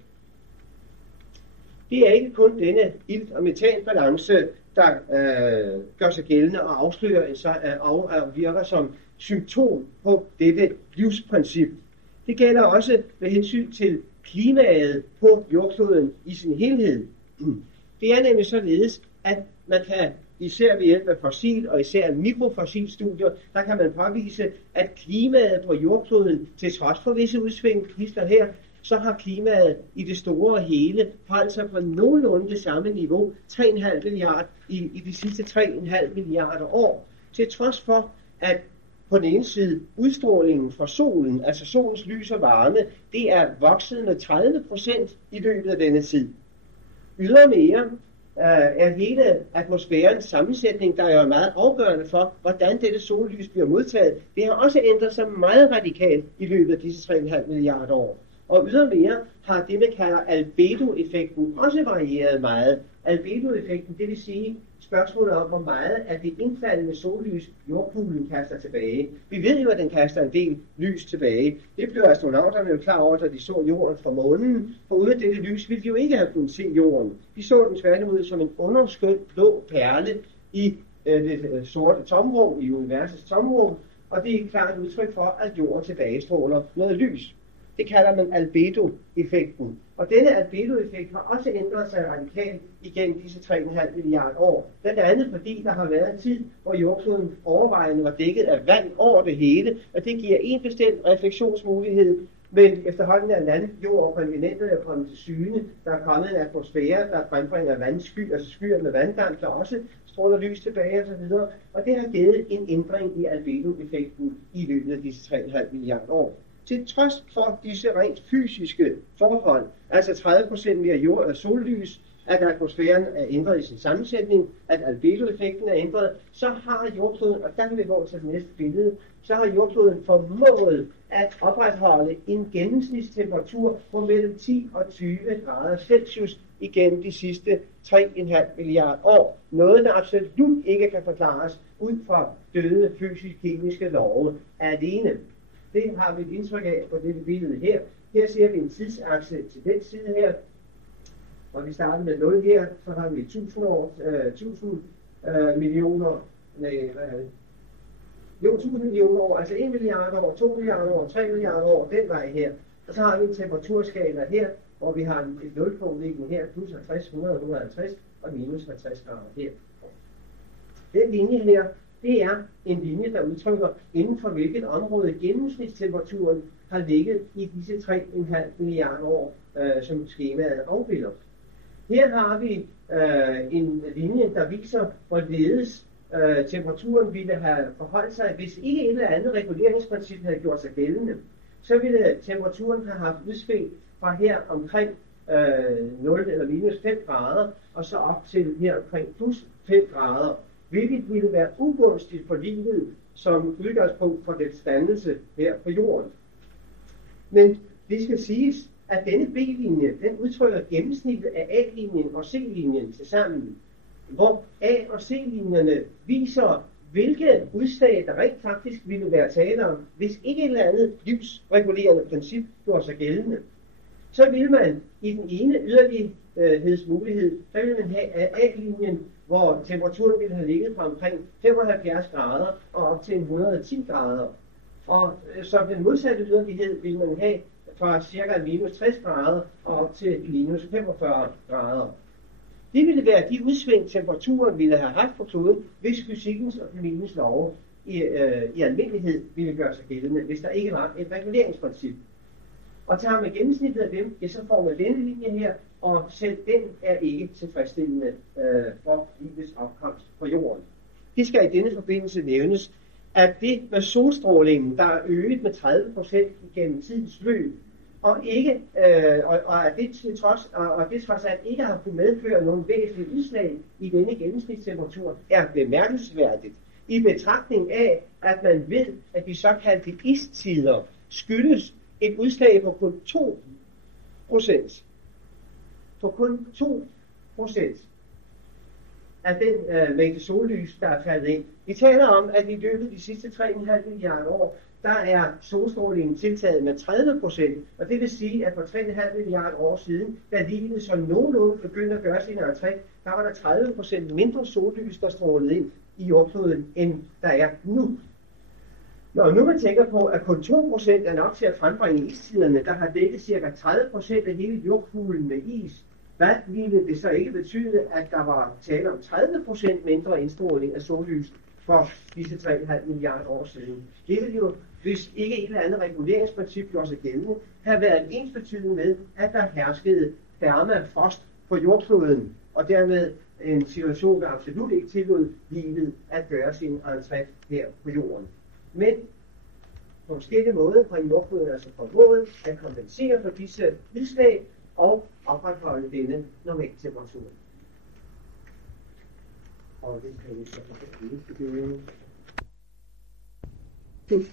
Det er ikke kun denne ilt- og metanbalance, der gør sig gældende og afslører og virker som symptom på dette livsprincip. Det gælder også med hensyn til klimaet på jordkloden i sin helhed. Det er nemlig således, at man kan især ved hjælp af fossil og især mikrofossilstudier, der kan man påvise, at klimaet på jordkloden, til trods for visse udsving, her, så har klimaet i det store og hele holdt sig på nogenlunde det samme niveau, 3,5 milliarder i de sidste 3,5 milliarder år. Til trods for, at på den ene side udstrålingen fra solen, altså solens lys og varme, det er vokset med 30% i løbet af denne tid. Ydermere er hele atmosfærens sammensætning, der er jo meget afgørende for, hvordan dette sollys bliver modtaget, det har også ændret sig meget radikalt i løbet af disse 3,5 milliarder år. Og ydermere har det, man kalder albedo-effekten, også varieret meget. Albedo-effekten, det vil sige spørgsmålet om, hvor meget af det indfaldende sollys jordkuglen kaster tilbage. Vi ved jo, at den kaster en del lys tilbage. Det blev astronauterne jo klar over, da de så jorden fra månen. For uden dette lys ville de jo ikke have kunnet se jorden. De så den tværtimod som en underskøn blå perle i det sorte tomrum, i universets tomrum. Og det er et klart udtryk for, at jorden tilbagestråler noget lys. Det kalder man albedo-effekten. Og denne albedo-effekt har også ændret sig radikalt igennem disse 3,5 milliarder år. Blandt andet fordi der har været en tid, hvor jordkloden overvejende var dækket af vand over det hele, og det giver en bestemt refleksionsmulighed. Men efterhånden er landet jord og kontinentet er kommet til syne. Der er kommet en atmosfære, der frembringer vandsky, altså skyer med vanddamp, der også stråler lys tilbage osv. Og det har givet en ændring i albedo-effekten i løbet af disse 3,5 milliarder år. Til trods for disse rent fysiske forhold, altså 30% mere sollys, at atmosfæren er ændret i sin sammensætning, at albedo-effekten er ændret, så har jordkloden, og der kan vi gå til det næste billede, så har jordkloden formået at opretholde en gennemsnitstemperatur på mellem 10 og 20 grader Celsius igennem de sidste 3,5 milliarder år. Noget, der absolut ikke kan forklares ud fra døde fysisk-kemiske love alene. Det har vi et indtryk af på dette billede her. Her ser vi en tidsakse til den side her. Og vi starter med 0 her, så har vi 1000 år, 1000 millioner, nej, hvad er det? Jo, 1000 millioner år, altså 1 milliard år, 2 milliarder år, 3 milliarder år, den vej her. Og så har vi en temperaturskala her, hvor vi har et nulpunkt liggende her, plus 50, 100, 150 og minus 50 grader her. Den linje her, det er en linje, der udtrykker, inden for hvilket område gennemsnitstemperaturen har ligget i disse 3,5 milliarder år, som skemaet afbilder. Her har vi en linje, der viser, hvorledes temperaturen ville have forholdt sig, hvis ikke et eller andet reguleringsprincip havde gjort sig gældende. Så ville temperaturen have haft udsving fra her omkring 0 eller minus 5 grader, og så op til her omkring plus 5 grader, hvilket ville være ugunstigt for livet som udgangspunkt for dets dannelse her på jorden. Men det skal siges, at denne B-linje, den udtrykker gennemsnittet af A-linjen og C-linjen til sammen, hvor A- og C-linjerne viser, hvilke udslag der rent faktisk ville være tale om, hvis ikke et eller andet lysregulerende princip gjorde sig gældende. Så ville man i den ene yderlighedsmulighed, der ville man have A-linjen, hvor temperaturen ville have ligget fra omkring 75 grader og op til 110 grader. Og som den modsatte yderlighed ville man have fra ca. minus 60 grader og op til minus 45 grader. Det ville være de udsving, temperaturen ville have haft på kloden, hvis fysikkens og kemiens love i almindelighed ville gøre sig gældende, hvis der ikke var et reguleringsprincip. Og tager man gennemsnittet af dem, ja, så får man denne linje her, og selv den er ikke tilfredsstillende for livets opkomst på jorden. Det skal i denne forbindelse nævnes, at det med solstrålingen, der er øget med 30% gennem tidens løb, og at det trods alt ikke har kunnet medføre nogen væsentlige udslag i denne gennemsnitstemperatur, er bemærkelsesværdigt. I betragtning af, at man ved, at de såkaldte istider skyldes et udslag på kun 2%. På kun 2% af den mængde sollys, der er faldet ind. Vi taler om, at i løbet af de sidste 3,5 milliarder år, der er solstrålingen tiltaget med 30%, og det vil sige, at for 3,5 milliarder år siden, da livet så nogenlunde begyndte at gøre sin entré, der var der 30% mindre sollys, der strålede ind i jordkloden, end der er nu. Når nu man tænker på, at kun 2% er nok til at frembringe istiderne, der har dækket ca. 30% af hele jordkuglen med is, hvad ville det så ikke betyde, at der var tale om 30% mindre indstråling af sollys for disse 3,5 milliarder år siden? Det ville jo, hvis ikke et eller andet reguleringsprincip gjorde sig gældende, have været ensbetydende med, at der herskede permafrost på jordkloden, og dermed en situation, der absolut ikke tillod livet at gøre sin entré her på jorden. Men på forskellige måder har jordkloden altså formået at kompensere for disse udslag og opretholde denne normale temperatur. Og det kan vi så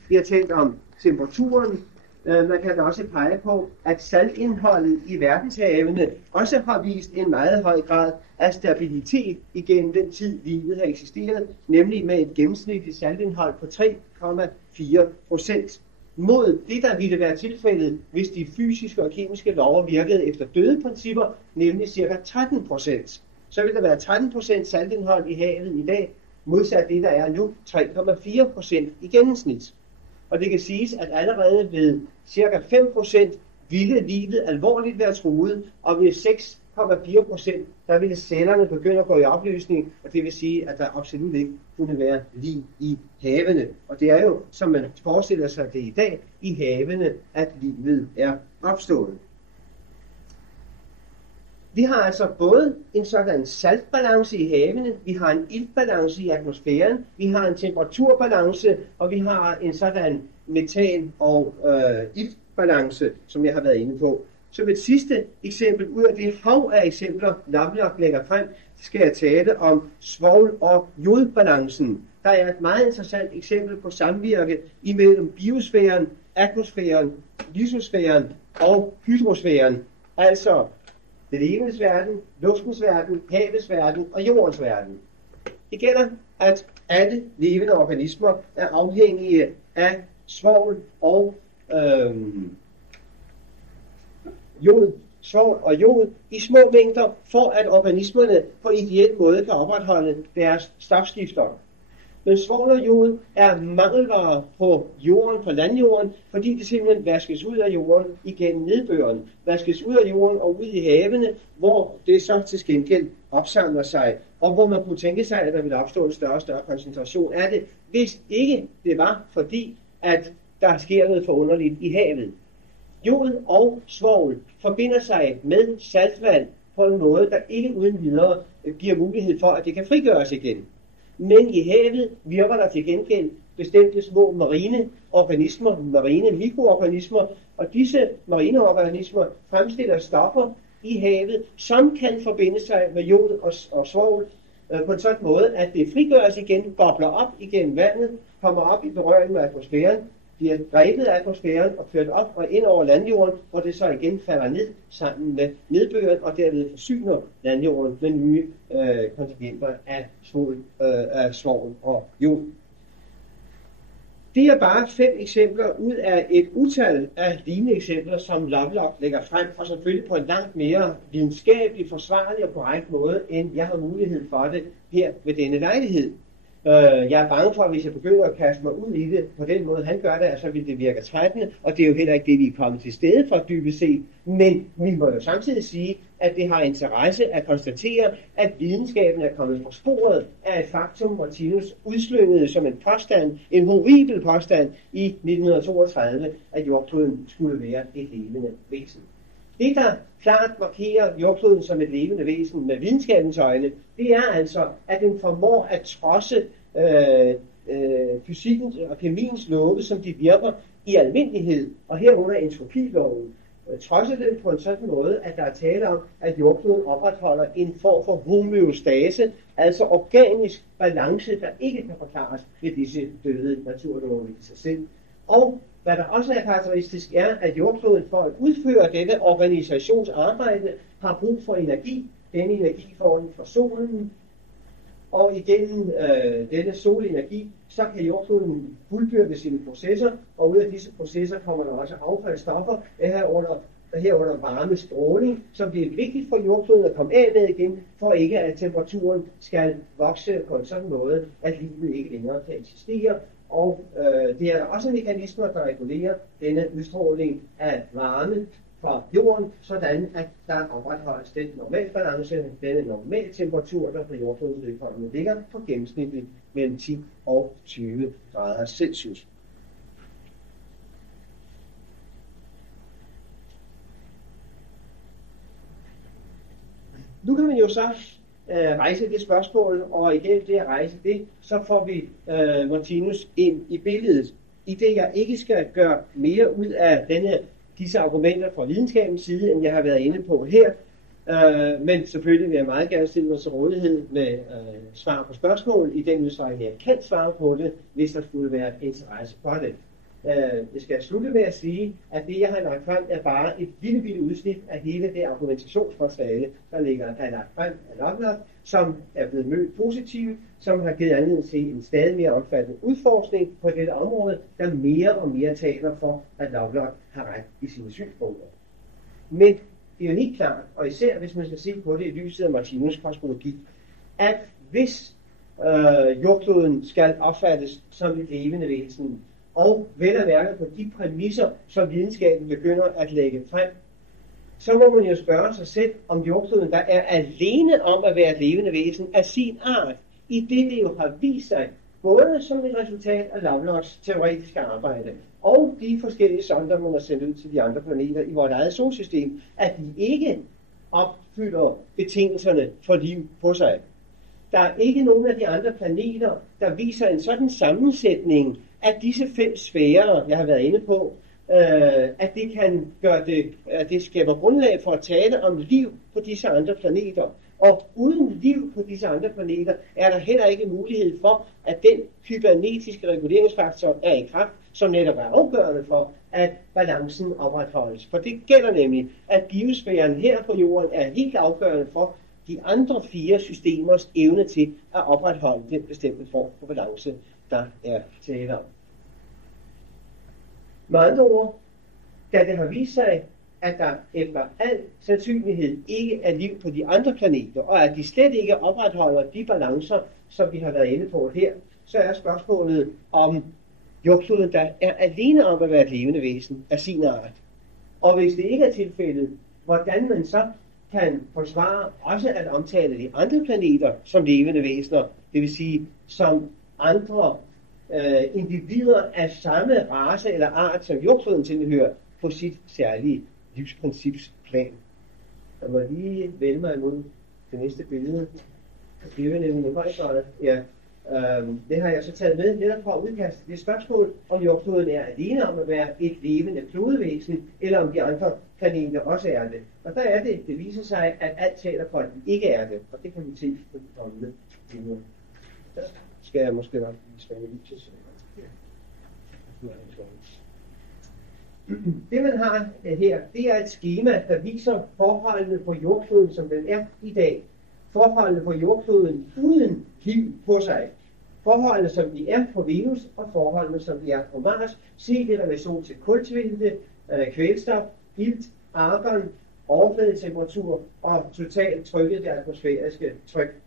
vi har talt om temperaturen, Man kan også pege på, at saltindholdet i verdenshavene også har vist en meget høj grad af stabilitet igennem den tid, livet har eksisteret, nemlig med et gennemsnitligt saltindhold på 3,4%. Mod det, der ville være tilfældet, hvis de fysiske og kemiske love virkede efter døde principper, nemlig ca. 13%. Så vil der være 13% saltindhold i havet i dag, modsat det, der er nu 3,4% i gennemsnit. Og det kan siges, at allerede ved ca. 5% ville livet alvorligt være truet, og ved 6,4% der ville cellerne begynde at gå i opløsning, og det vil sige, at der absolut ikke kunne være liv i havene. Og det er jo, som man forestiller sig det i dag, i havene, at livet er opstået. Vi har altså både en sådan saltbalance i havene, vi har en iltbalance i atmosfæren, vi har en temperaturbalance, og vi har en sådan metan- og iltbalance, som jeg har været inde på. Som et sidste eksempel ud af det hav af eksempler, Lovelock lægger frem, skal jeg tale om svovl- og jodbalancen. Der er et meget interessant eksempel på samvirke imellem biosfæren, atmosfæren, lysosfæren og hydrosfæren. Altså det levendes verden, luftens verden, havets verden og jordens verden. Det gælder, at alle levende organismer er afhængige af svovl og jod i små mængder, for at organismerne på ideel måde kan opretholde deres stofskifter. Men svovl og jod er mangelvarer på jorden, på landjorden, fordi det simpelthen vaskes ud af jorden igennem nedbøren. Vaskes ud af jorden og ud i havene, hvor det så til gengæld opsamler sig, og hvor man kunne tænke sig, at der ville opstå en større og større koncentration af det, hvis ikke det var fordi, at der sker noget forunderligt i havet. Jod og svovl forbinder sig med saltvand på en måde, der ikke uden videre giver mulighed for, at det kan frigøres igen. Men i havet virker der til gengæld bestemte små marine organismer, marine mikroorganismer, og disse marine organismer fremstiller stoffer i havet, som kan forbinde sig med jod og svovl på en sådan måde, at det frigøres igen, bobler op igennem vandet, kommer op i berøring med atmosfæren, bliver grebet af atmosfæren og ført op og ind over landjorden, hvor det så igen falder ned sammen med nedbøren, og derved forsyner landjorden med nye kontingenter af svovl og jod. Det er bare 5 eksempler ud af et utal af lignende eksempler, som Lovelock lægger frem, og selvfølgelig på en langt mere videnskabelig, forsvarlig og korrekt måde, end jeg har mulighed for det her ved denne lejlighed. Jeg er bange for, at hvis jeg begynder at kaste mig ud i det på den måde, han gør det, så vil det virke trættende, og det er jo heller ikke det, vi er kommet til stede for dybest set. Men vi må jo samtidig sige, at det har interesse at konstatere, at videnskaben er kommet på sporet af et faktum, Martinus udslyngede som en påstand, en horribel påstand i 1932, at jordkloden skulle være et levende væsen. Det, der klart markerer jordkloden som et levende væsen med videnskabens øjne, det er altså, at den formår at trodse fysikkens og kemiens love, som de virker i almindelighed, og herunder entropiloven. Trodse den på en sådan måde, at der er tale om, at jordkloden opretholder en form for homeostase, altså organisk balance, der ikke kan forklares ved disse døde naturlove i sig selv. Og hvad der også er karakteristisk, er, at jordkloden for at udføre denne organisationsarbejde har brug for energi. Denne energi får den fra solen, og igennem denne solenergi, så kan jordkloden fuldbyrde sine processer, og ud af disse processer kommer der også affaldsstoffer, herunder varme stråling, som det er vigtigt for jordkloden at komme af med igen, for ikke at temperaturen skal vokse på en sådan måde, at livet ikke længere kan eksistere. Og det er også mekanismer, der regulerer denne udstråling af varme fra jorden, sådan at der opretholdes den normale balance, denne normale temperatur, der på jordklodens vedkommende ligger på gennemsnitligt mellem 10 og 20 grader Celsius. Nu kan man jo så rejse det spørgsmål, og igennem det at rejse det, så får vi Martinus ind i billedet. I det jeg ikke skal gøre mere ud af disse argumenter fra videnskabens side, end jeg har været inde på her, men selvfølgelig vil jeg meget gerne stille mig til rådighed med svar på spørgsmål i den udstrækning, jeg kan svare på det, hvis der skulle være interesse for det. Jeg skal slutte med at sige, at det, jeg har lagt frem, er bare et lille udsnit af hele det argumentationsmateriale, der er lagt frem af Lovelock, som er blevet mødt positivt, som har givet anledning til en stadig mere omfattende udforskning på dette område, der mere og mere taler for, at Lovelock har ret i sine synspunkter. Men det er jo helt klart, og især hvis man skal se på det i lyset af Martinus kosmologi, at hvis jordkloden skal opfattes som et levende væsen, og vel at mærke på de præmisser, som videnskaben begynder at lægge frem, så må man jo spørge sig selv, om jordkloden der er alene om at være et levende væsen af sin art, i det jo har vist sig, både som et resultat af Lovelocks teoretiske arbejde, og de forskellige sonder, man har sendt ud til de andre planeter i vores eget solsystem, at de ikke opfylder betingelserne for liv på sig. Der er ikke nogen af de andre planeter, der viser en sådan sammensætning af disse 5 sfærer, jeg har været inde på, at det kan gøre det, at det skaber grundlag for at tale om liv på disse andre planeter. Og uden liv på disse andre planeter er der heller ikke mulighed for, at den kybernetiske reguleringsfaktor er i kraft, som netop er afgørende for, at balancen opretholdes. For det gælder nemlig, at biosfæren her på jorden er helt afgørende for de andre 4 systemers evne til at opretholde den bestemte form for balance, der er tale om. Med andre ord, da det har vist sig, at der efter al sandsynlighed ikke er liv på de andre planeter, og at de slet ikke opretholder de balancer, som vi har været inde på her, så er spørgsmålet om jordkloden, der er alene om at være et levende væsen af sin art. Og hvis det ikke er tilfældet, hvordan man så kan forsvare også at omtale de andre planeter som levende væsener, det vil sige som andre individer af samme race eller art, som jordkloden tilhører på sit særlige livsprincipsplan. Jeg må lige vælge mig imod det næste billede. Det er nemlig højgradet. Ja, det har jeg så taget med netop fra udkastet. Det spørgsmål, om jordkloden er alene om at være et levende klodevæsen, eller om de andre planeter også er det. Og der er det, det viser sig, at alt taler for, at de ikke er det. Og det kan vi se på de kommende billeder. Der skal jeg måske nok lige svange lyset. Det man har her, det er et skema, der viser forholdene på jordkloden, som den er i dag. Forholdene på jordkloden uden liv på sig. Forholdene, som de er på Venus, og forholdene, som de er på Mars. Se det i relation til kultvilte, kvælstof, ilt, argon, overfladetemperatur og totalt trykket det atmosfæriske tryk.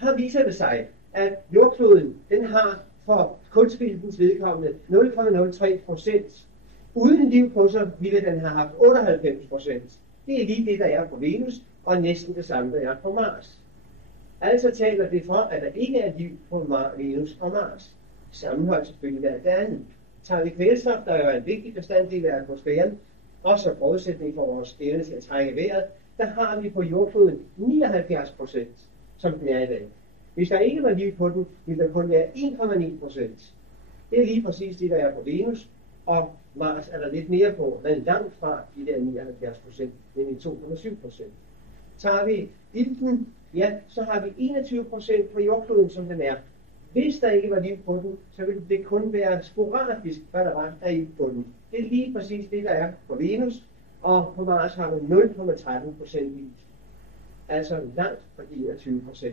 Her viser det sig, at jordkloden, den har for kultvildens vedkommende 0,03%. Uden liv på sig ville den have haft 98%. Det er lige det, der er på Venus, og næsten det samme, der er på Mars. Altså taler det for, at der ikke er liv på Venus og Mars. Sammenholdt selvfølgelig med det andet. Tager vi kvælstof, der er en vigtig bestanddel af atmosfæren, også forudsætning for vores evne til at trække vejret, der har vi på jordkloden 79%, som den er i dag. Hvis der ikke var liv på den, ville der kun være 1,9%. Det er lige præcis det, der er på Venus, og Mars er der lidt mere på, men langt fra de der 79%, nemlig 2,7%. Tager vi ilten, ja, så har vi 21% på jordkloden, som den er. Hvis der ikke var liv på den, så ville det kun være sporadisk, hvad der var af ilt på den. Det er lige præcis det, der er på Venus, og på Mars har vi 0,13% ilt. Altså langt fra de 21%.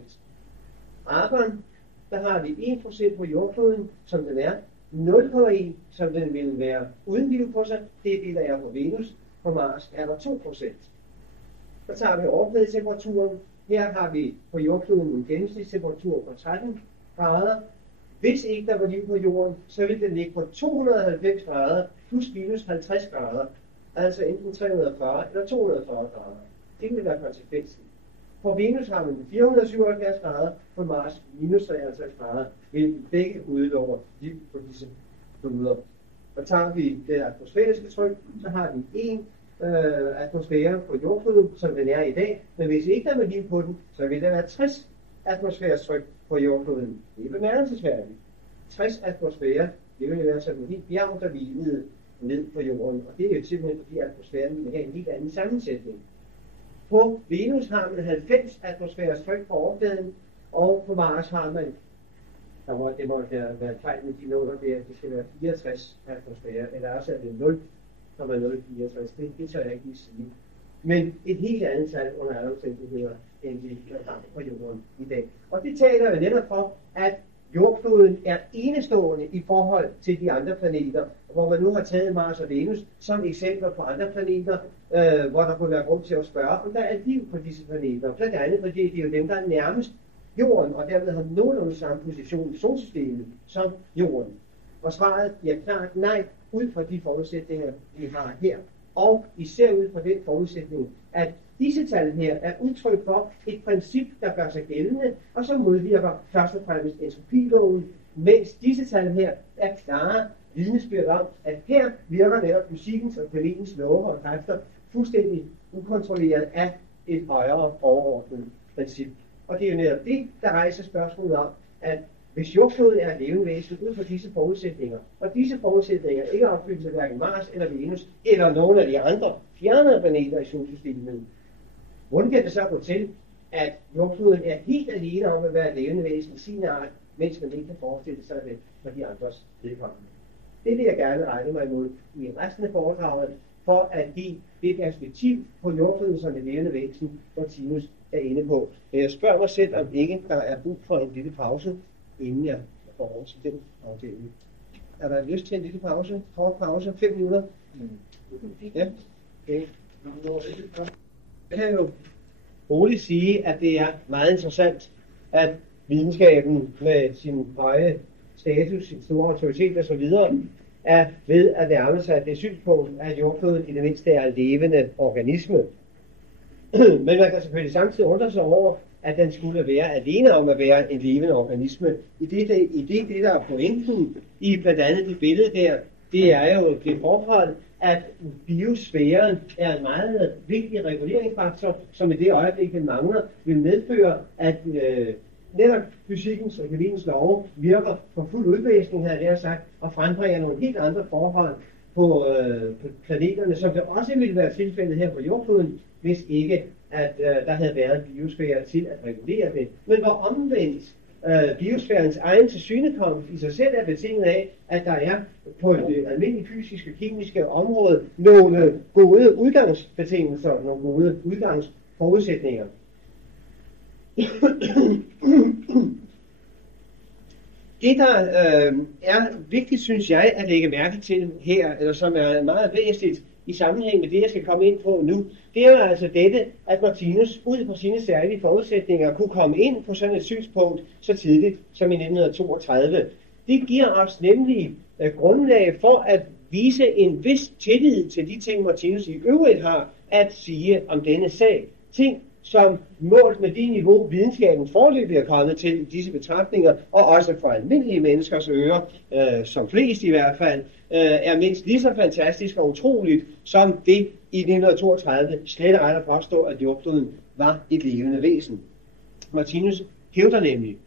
Argon, der har vi 1% på jordkloden, som den er. 0,1, som den ville være uden liv på sig, det er det, der er på Venus. På Mars er der 2%. Så tager vi overfladetemperaturen. Her har vi på jordkloden en gennemsnitstemperatur på 13 grader. Hvis ikke der var liv på jorden, så ville den ligge på 290 grader plus minus 50 grader. Altså enten 340 eller 240 grader. Det vil være konsekvensen. På Venus har man 477 grader, på Mars minus 53 grader, hvilket begge udelukker liv på disse kloder. Og tager vi det atmosfæriske tryk, så har vi en atmosfære på jordkloden, som den er i dag, men hvis ikke der er liv på den, så vil der være 60 atmosfæres tryk på jordkloden. Det er bemærkelsesværdigt. 60 atmosfære, det vil være som en helt bjerg, der hvilede ned på jorden, og det er jo simpelthen fordi atmosfæren vil have en helt anden sammensætning. På Venus har man 90 atmosfæres tryk på overfladen, og på Mars har man det må være tegn med de noter der, det skal være 64 atmosfære, eller også er det 0,064, det tør jeg ikke lige sige. Men et helt andet tal under alle omstændigheder, end vi har på jorden i dag. Og det taler jo netop for, at jordkloden er enestående i forhold til de andre planeter, hvor man nu har taget Mars og Venus som eksempler på andre planeter, hvor der kunne være grund til at spørge, om der er liv på disse planeter. Blandt andet fordi det er jo dem, der er nærmest jorden, og dermed har nogenlunde samme position i solsystemet som jorden. Og svaret er klart nej, ud fra de forudsætninger, vi har her. Og især ud fra den forudsætning, at disse tal her er udtryk for et princip, der gør sig gældende, og som modvirker først og fremmest entropiloven, mens disse tal her er klare vidnesbyrd om, at her virker netop fysikkens og planetens love og kræfter fuldstændig ukontrolleret af et højere overordnet princip. Og det er jo netop det, der rejser spørgsmålet om, at hvis jordkloden er levende væsen ud fra disse forudsætninger, og disse forudsætninger ikke er opfyldt af hverken Mars eller Venus, eller nogen af de andre fjernere planeter i solsystemet, hvordan kan det så gå til, at jordkloden er helt alene om at være levende væsen i sin art, mens man ikke kan forestille sig det for de andres vedkommende? Det vil jeg gerne regne mig imod i resten af foredraget, for at give det perspektiv på jordkloden som et levende væsen, Martinus er inde på. Men jeg spørger mig selv, om ikke der er brug for en lille pause, inden jeg går over til den afdeling. Er der lyst til en lille pause? Kort pause? 5 minutter? Ja. Okay. Jeg kan jo roligt sige, at det er meget interessant, at videnskaben med sin høje status, sin store autoritet osv. er ved at nærme sig det synspunkt, at jordkloden i det mindste er en levende organisme. Men man kan selvfølgelig samtidig undre sig over, at den skulle være alene om at være en levende organisme. I det der er pointen i blandt andet det billede der, det er jo det forhold, at biosfæren er en meget vigtig reguleringsfaktor, som i det øjeblik, den mangler, vil medføre, at netop fysikkens og kemiens love virker for fuld udvæsning, havde jeg sagt, og frembringer nogle helt andre forhold på planeterne, som det også ville være tilfældet her på jordkloden, hvis ikke at der havde været biosfære til at regulere det. Men hvor omvendt biosfærens egen tilsynekomst i sig selv er betinget af, at der er på det almindelige fysiske og kemiske område nogle gode udgangsbetingelser, nogle gode udgangsforudsætninger. Det, der er vigtigt, synes jeg, at lægge mærke til her, eller som er meget væsentligt i sammenhæng med det, jeg skal komme ind på nu, det er jo altså dette, at Martinus ud fra sine særlige forudsætninger kunne komme ind på sådan et synspunkt så tidligt som i 1932. Det giver os nemlig grundlag for at vise en vis tillid til de ting, Martinus i øvrigt har at sige om denne sag. Ting, som målt med det niveau, videnskaben foreløbig er kommet til disse betragtninger, og også for almindelige menneskers ører, som flest i hvert fald, er mindst lige så fantastisk og utroligt, som det i 1932 slet ret at påstå, at jordkloden var et levende væsen. Martinus hævder nemlig,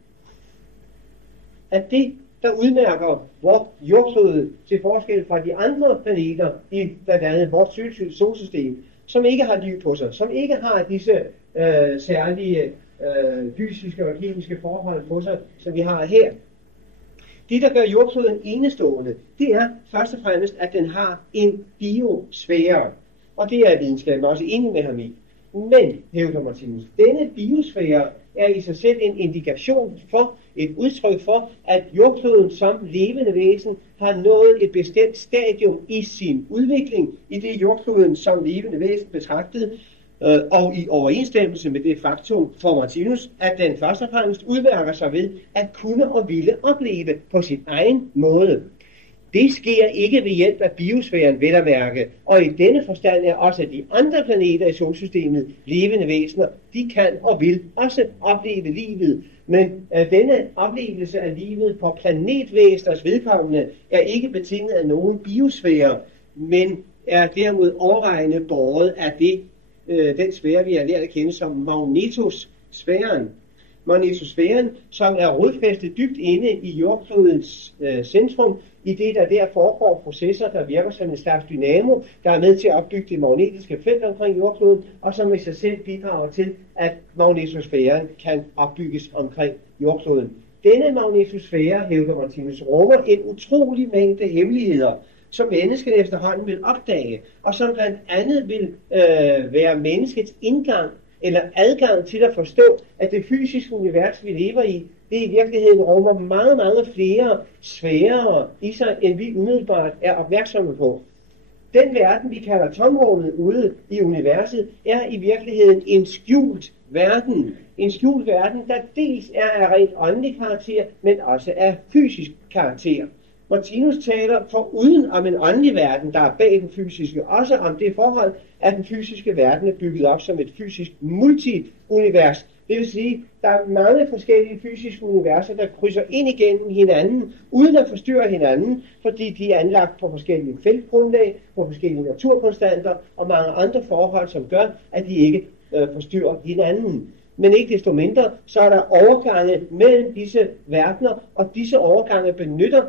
at det, der udmærker vores jordklode til forskel fra de andre planeter i blandt andet vores solsystem, som ikke har liv på sig, som ikke har disse særlige fysiske og kemiske forhold på sig, som vi har her. Det, der gør jordkloden enestående, det er først og fremmest, at den har en biosfære. Og det er videnskaben også enig med ham i. Men, hævder Martinus, denne biosfære er i sig selv en indikation for, et udtryk for, at jordkloden som levende væsen har nået et bestemt stadium i sin udvikling, i det jordkloden som levende væsen betragtet, og i overensstemmelse med det faktum for Martinus, at den først og fremmest udmærker sig ved at kunne og ville opleve på sin egen måde. Det sker ikke ved hjælp af biosfæren, vel at mærke, og i denne forstand er også de andre planeter i solsystemet levende væsener. De kan og vil også opleve livet, men denne oplevelse af livet på planetvæseners vedkommende er ikke betinget af nogen biosfære, men er derimod overvejende båret af den sfære, vi har lært at kende som magnetosfæren. Magnetosfæren, som er rodfæstet dybt inde i jordklodens centrum, i det der foregår processer, der virker som en slags dynamo, der er med til at opbygge det magnetiske felt omkring jordkloden, og som i sig selv bidrager til, at magnetosfæren kan opbygges omkring jordkloden. Denne magnetosfære, hævder Martinus, rummer en utrolig mængde hemmeligheder, som mennesket efterhånden vil opdage, og som blandt andet vil være menneskets indgang eller adgang til at forstå, at det fysiske univers, vi lever i, det i virkeligheden rummer meget, meget flere sfærer i sig, end vi umiddelbart er opmærksomme på. Den verden, vi kalder tomrummet ude i universet, er i virkeligheden en skjult verden. En skjult verden, der dels er af rent åndelig karakter, men også af fysisk karakter. Martinus taler foruden om en åndelig verden, der er bag den fysiske, også om det forhold, at den fysiske verden er bygget op som et fysisk multi-univers. Det vil sige, der er mange forskellige fysiske universer, der krydser ind igennem hinanden, uden at forstyrre hinanden, fordi de er anlagt på forskellige feltgrundlag, på forskellige naturkonstanter og mange andre forhold, som gør, at de ikke forstyrrer hinanden. Men ikke desto mindre, så er der overgange mellem disse verdener, og disse overgange benytter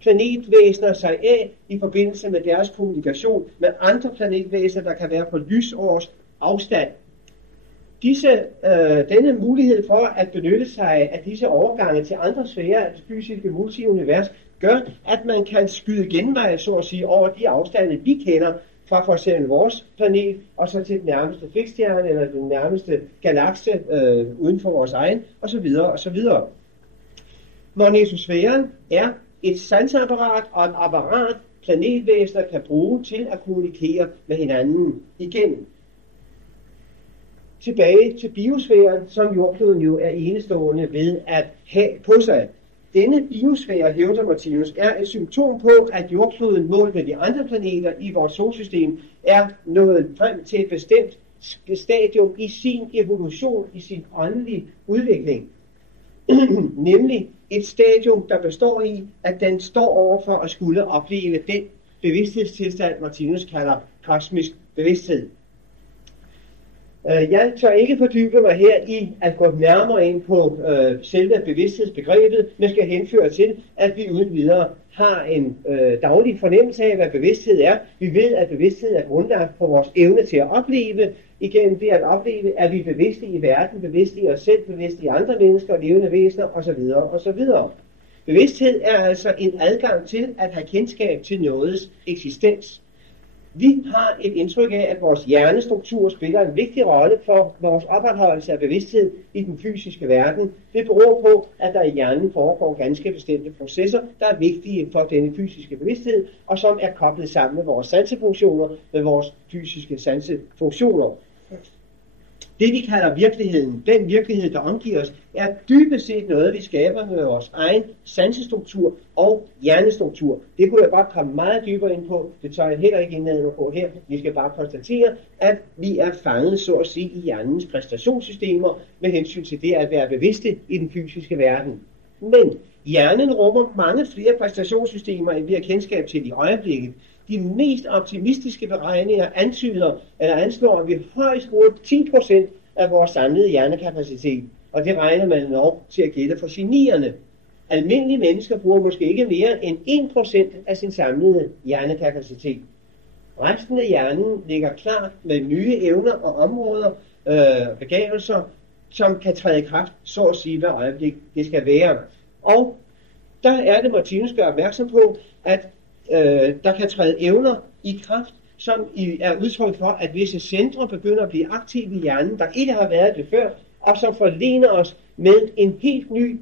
planetvæsener sig af i forbindelse med deres kommunikation med andre planetvæsener, der kan være på lysårs afstand. Denne mulighed for at benytte sig af disse overgange til andre sfærer af det fysiske multiunivers, gør, at man kan skyde genveje, så at sige, over de afstande, vi kender, fra for eksempel vores planet, og så til den nærmeste fikstjerne, eller den nærmeste galakse uden for vores egen, osv. osv. Magnetosfæren er et sanseapparat og et apparat, planetvæsener kan bruge til at kommunikere med hinanden igennem. Tilbage til biosfæren, som jordkloden jo er enestående ved at have på sig. Denne biosfære, hævder Martinus, er et symptom på, at jordkloden målt med de andre planeter i vores solsystem er nået frem til et bestemt stadium i sin evolution, i sin åndelige udvikling. Nemlig et stadium, der består i, at den står overfor at skulle opleve den bevidsthedstilstand, Martinus kalder kosmisk bevidsthed. Jeg tør ikke fordybe mig her i at gå nærmere ind på selve bevidsthedsbegrebet, men skal henføre til, at vi uden videre har en daglig fornemmelse af, hvad bevidsthed er. Vi ved, at bevidsthed er grundlagt på vores evne til at opleve. Igennem det at opleve, er vi bevidste i verden, bevidste i os selv, bevidste i andre mennesker, levende væsener osv. osv. Bevidsthed er altså en adgang til at have kendskab til nogens eksistens. Vi har et indtryk af, at vores hjernestruktur spiller en vigtig rolle for vores opretholdelse af bevidsthed i den fysiske verden. Det beror på, at der i hjernen foregår ganske bestemte processer, der er vigtige for denne fysiske bevidsthed, og som er koblet sammen med vores sansefunktioner, med vores fysiske sansefunktioner. Det vi kalder virkeligheden, den virkelighed, der omgiver os, er dybest set noget, vi skaber med vores egen sansestruktur og hjernestruktur. Det kunne jeg godt komme meget dybere ind på, det tør jeg heller ikke indlade mig på her. Vi skal bare konstatere, at vi er fanget, så at sige, i hjernens præstationssystemer med hensyn til det at være bevidste i den fysiske verden. Men hjernen rummer mange flere præstationssystemer, end vi har kendskab til i øjeblikket. De mest optimistiske beregninger anslår, at vi højst bruger 10% af vores samlede hjernekapacitet. Og det regner man nok til at gælde for genierne. Almindelige mennesker bruger måske ikke mere end 1% af sin samlede hjernekapacitet. Resten af hjernen ligger klar med nye evner og områder, begavelser, som kan træde i kraft, så at sige, hvad øjeblik det skal være. Og der er det, Martinus gør opmærksom på, at der kan træde evner i kraft, som er udtryk for, at visse centre begynder at blive aktive i hjernen, der ikke har været det før, og som forlener os med en helt ny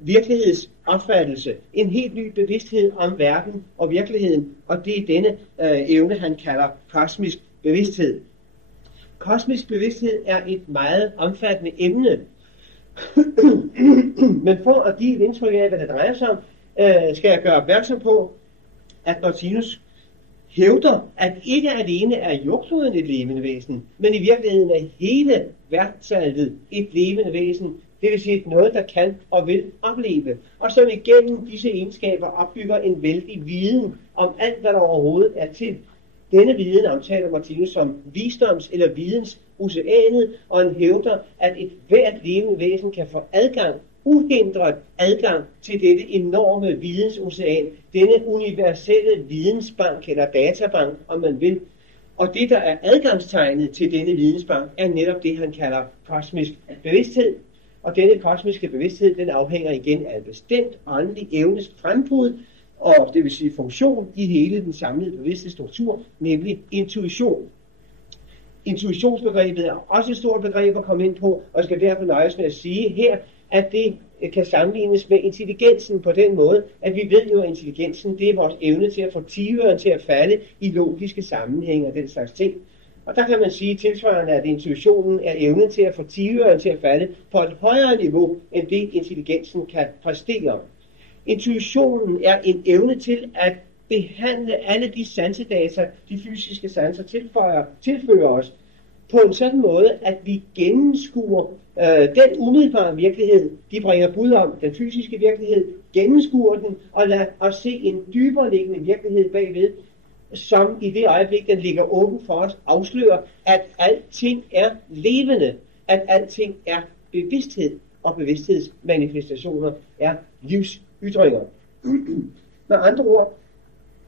virkelighedsopfattelse, en helt ny bevidsthed om verden og virkeligheden, og det er denne evne, han kalder kosmisk bevidsthed. Kosmisk bevidsthed er et meget omfattende emne, men for at give et indtryk af, hvad det drejer sig om, skal jeg gøre opmærksom på, at Martinus hævder, at ikke alene er jordkloden et levende væsen, men i virkeligheden er hele verdensalvet et levende væsen. Det vil sige noget, der kan og vil opleve, og som igennem disse egenskaber opbygger en vældig viden om alt, hvad der overhovedet er til. Denne viden omtaler Martinus som visdoms- eller vidensoceanet, og han hævder, at et hvert levende væsen kan få uhindret adgang til dette enorme vidensocean, denne universelle vidensbank eller databank, om man vil. Og det, der er adgangstegnet til denne vidensbank, er netop det, han kalder kosmisk bevidsthed. og denne kosmiske bevidsthed, den afhænger igen af en bestemt åndelig evnes frembrud, og det vil sige funktion i hele den samlede bevidste struktur, nemlig intuition. Intuitionsbegrebet er også et stort begreb at komme ind på, og skal derfor nøjes med at sige her, at det kan sammenlignes med intelligensen på den måde, at vi ved jo, at intelligensen, det er vores evne til at få tiveren til at falde i logiske sammenhænge og den slags ting. Og der kan man sige tilsvarende, at intuitionen er evnen til at få tiveren til at falde på et højere niveau, end det intelligensen kan præstere. Intuitionen er en evne til at behandle alle de sansedata, de fysiske sanser tilfører os, på en sådan måde, at vi gennemskuer den umiddelbare virkelighed, de bringer bud om, den fysiske virkelighed, gennemskuer den, og lader os se en dybere liggende virkelighed bagved, som i det øjeblik, den ligger åben for os, afslører, at alting er levende, at alting er bevidsthed, og bevidsthedsmanifestationer er livsytringer. Med andre ord,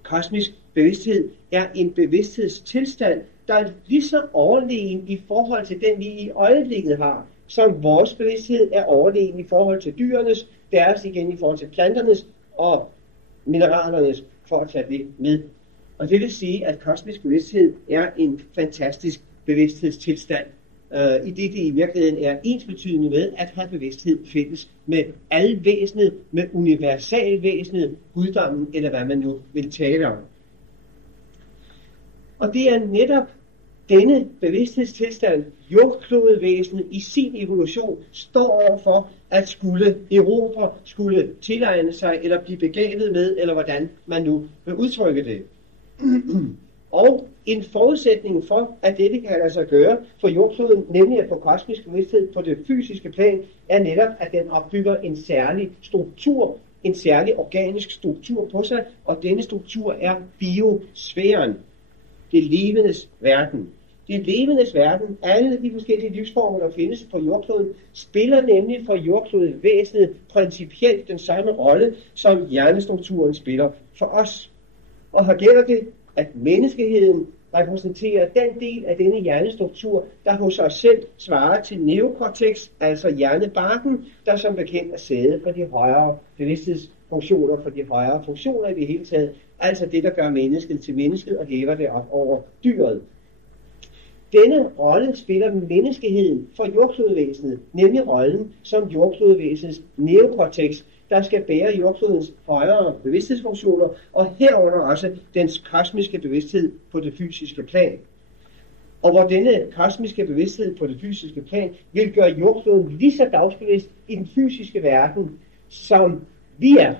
kosmisk bevidsthed er en bevidsthedstilstand, der er lige så overlegen i forhold til den, vi i øjeblikket har, som vores bevidsthed er overlegen i forhold til dyrenes, deres igen i forhold til planternes og mineralernes, for at tage det med. Og det vil sige, at kosmisk bevidsthed er en fantastisk bevidsthedstilstand, i det i virkeligheden er ensbetydende med at have bevidsthed fælles med alvæsenet, med universalvæsenet, guddommen, eller hvad man nu vil tale om. Og det er netop denne bevidsthedstilstand, jordklodevæsenet i sin evolution står overfor at skulle erobre, skulle tilegne sig, eller blive begavet med, eller hvordan man nu vil udtrykke det. Og en forudsætning for, at dette kan lade sig gøre for jordkloden, nemlig at få kosmisk bevidsthed på det fysiske plan, er netop, at den opbygger en særlig struktur, en særlig organisk struktur på sig, og denne struktur er biosfæren, det levendes verden. Det levendes verden, alle de forskellige livsformer, der findes på jordkloden, spiller nemlig for jordklodvæsenet principielt den samme rolle, som hjernestrukturen spiller for os. Og her gælder det, at menneskeheden repræsenterer den del af denne hjernestruktur, der hos os selv svarer til neokortex, altså hjernebarken, der som bekendt er sæde for de højere bevidsthedsfunktioner, for de højere funktioner i det hele taget, altså det, der gør mennesket til mennesket og hæver det op over dyret. Denne rolle spiller menneskeheden for jordklodevæsenet, nemlig rollen som jordklodevæsenets neokortex, der skal bære jordklodens højere bevidsthedsfunktioner, og herunder også dens kosmiske bevidsthed på det fysiske plan. Og hvor denne kosmiske bevidsthed på det fysiske plan vil gøre jordkloden lige så dagsbevidst i den fysiske verden, som vi er,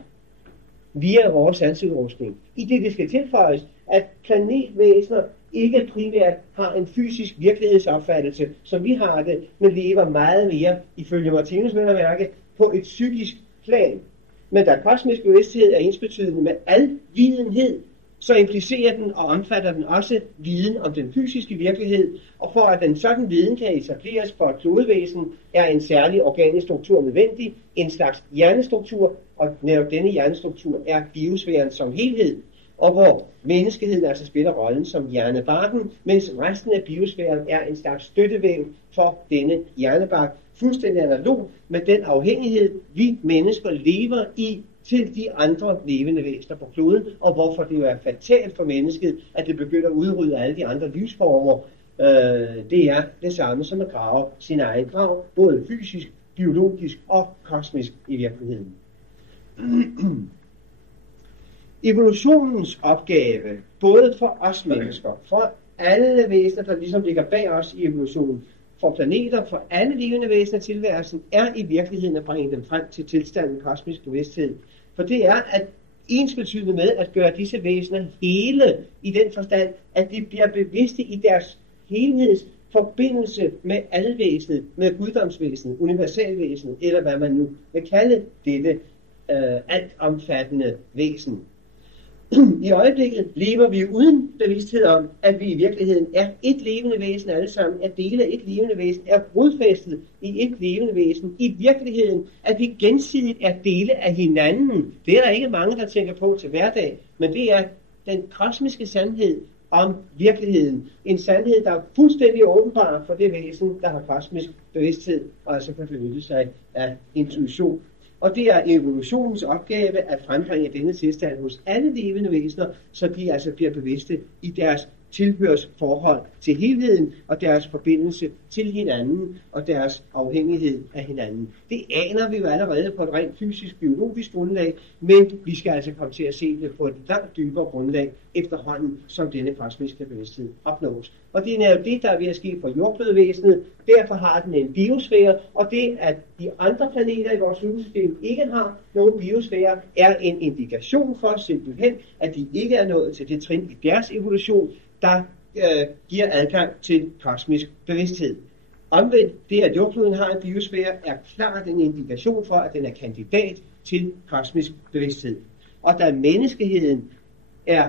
via vores sansudrustning. I det skal tilføjes, at planetvæsener ikke primært har en fysisk virkelighedsopfattelse, som vi har det, men lever meget mere, ifølge Martinus vel at mærke, på et psykisk plan. Men da kosmisk bevidsthed er ensbetydende med alvidenhed, så implicerer den og omfatter den også viden om den fysiske virkelighed, og for at en sådan viden kan etableres for et klodevæsen, er en særlig organisk struktur nødvendig, en slags hjernestruktur, og netop denne hjernestruktur er biosfæren som helhed, og hvor menneskeheden altså spiller rollen som hjernebarken, mens resten af biosfæren er en slags støttevæv for denne hjernebark, fuldstændig analog med den afhængighed, vi mennesker lever i til de andre levende væsener på kloden, og hvorfor det jo er fatalt for mennesket, at det begynder at udrydde alle de andre livsformer. Det er det samme som at grave sin egen grav, både fysisk, biologisk og kosmisk i virkeligheden. Evolutionens opgave, både for os mennesker, for alle væsener, der ligesom ligger bag os i evolutionen, for planeter, for alle levende væsener i tilværelsen, er i virkeligheden at bringe dem frem til tilstanden kosmisk bevidsthed. For det er at ensbetydende med at gøre disse væsener hele i den forstand, at de bliver bevidste i deres helhedsforbindelse med alvæsenet, med guddomsvæsenet, universalvæsenet, eller hvad man nu vil kalde dette altomfattende væsen. I øjeblikket lever vi uden bevidsthed om, at vi i virkeligheden er et levende væsen alle sammen, at dele af et levende væsen er rodfæstet i et levende væsen. I virkeligheden, at vi gensidigt er dele af hinanden. Det er der ikke mange, der tænker på til hverdag, men det er den kosmiske sandhed, om virkeligheden. En sandhed, der er fuldstændig åbenbar for det væsen, der har kosmisk bevidsthed, og altså kan benytte sig af intuition. Og det er evolutionens opgave at frembringe denne tilstand hos alle levende væsener, så de altså bliver bevidste i deres tilhørsforhold til helheden og deres forbindelse til hinanden og deres afhængighed af hinanden. Det aner vi jo allerede på et rent fysisk, biologisk grundlag, men vi skal altså komme til at se det på et langt dybere grundlag efterhånden, som denne kosmiske bevidsthed opnås. Og det er jo det, der er ved at ske for jordklodvæsenet. Derfor har den en biosfære, og det, at de andre planeter i vores solsystem ikke har nogen biosfære, er en indikation for simpelthen, at de ikke er nået til det trin i deres evolution, der giver adgang til kosmisk bevidsthed. Omvendt, det at jordkloden har en biosfære, er klart en indikation for, at den er kandidat til kosmisk bevidsthed. Og da menneskeheden er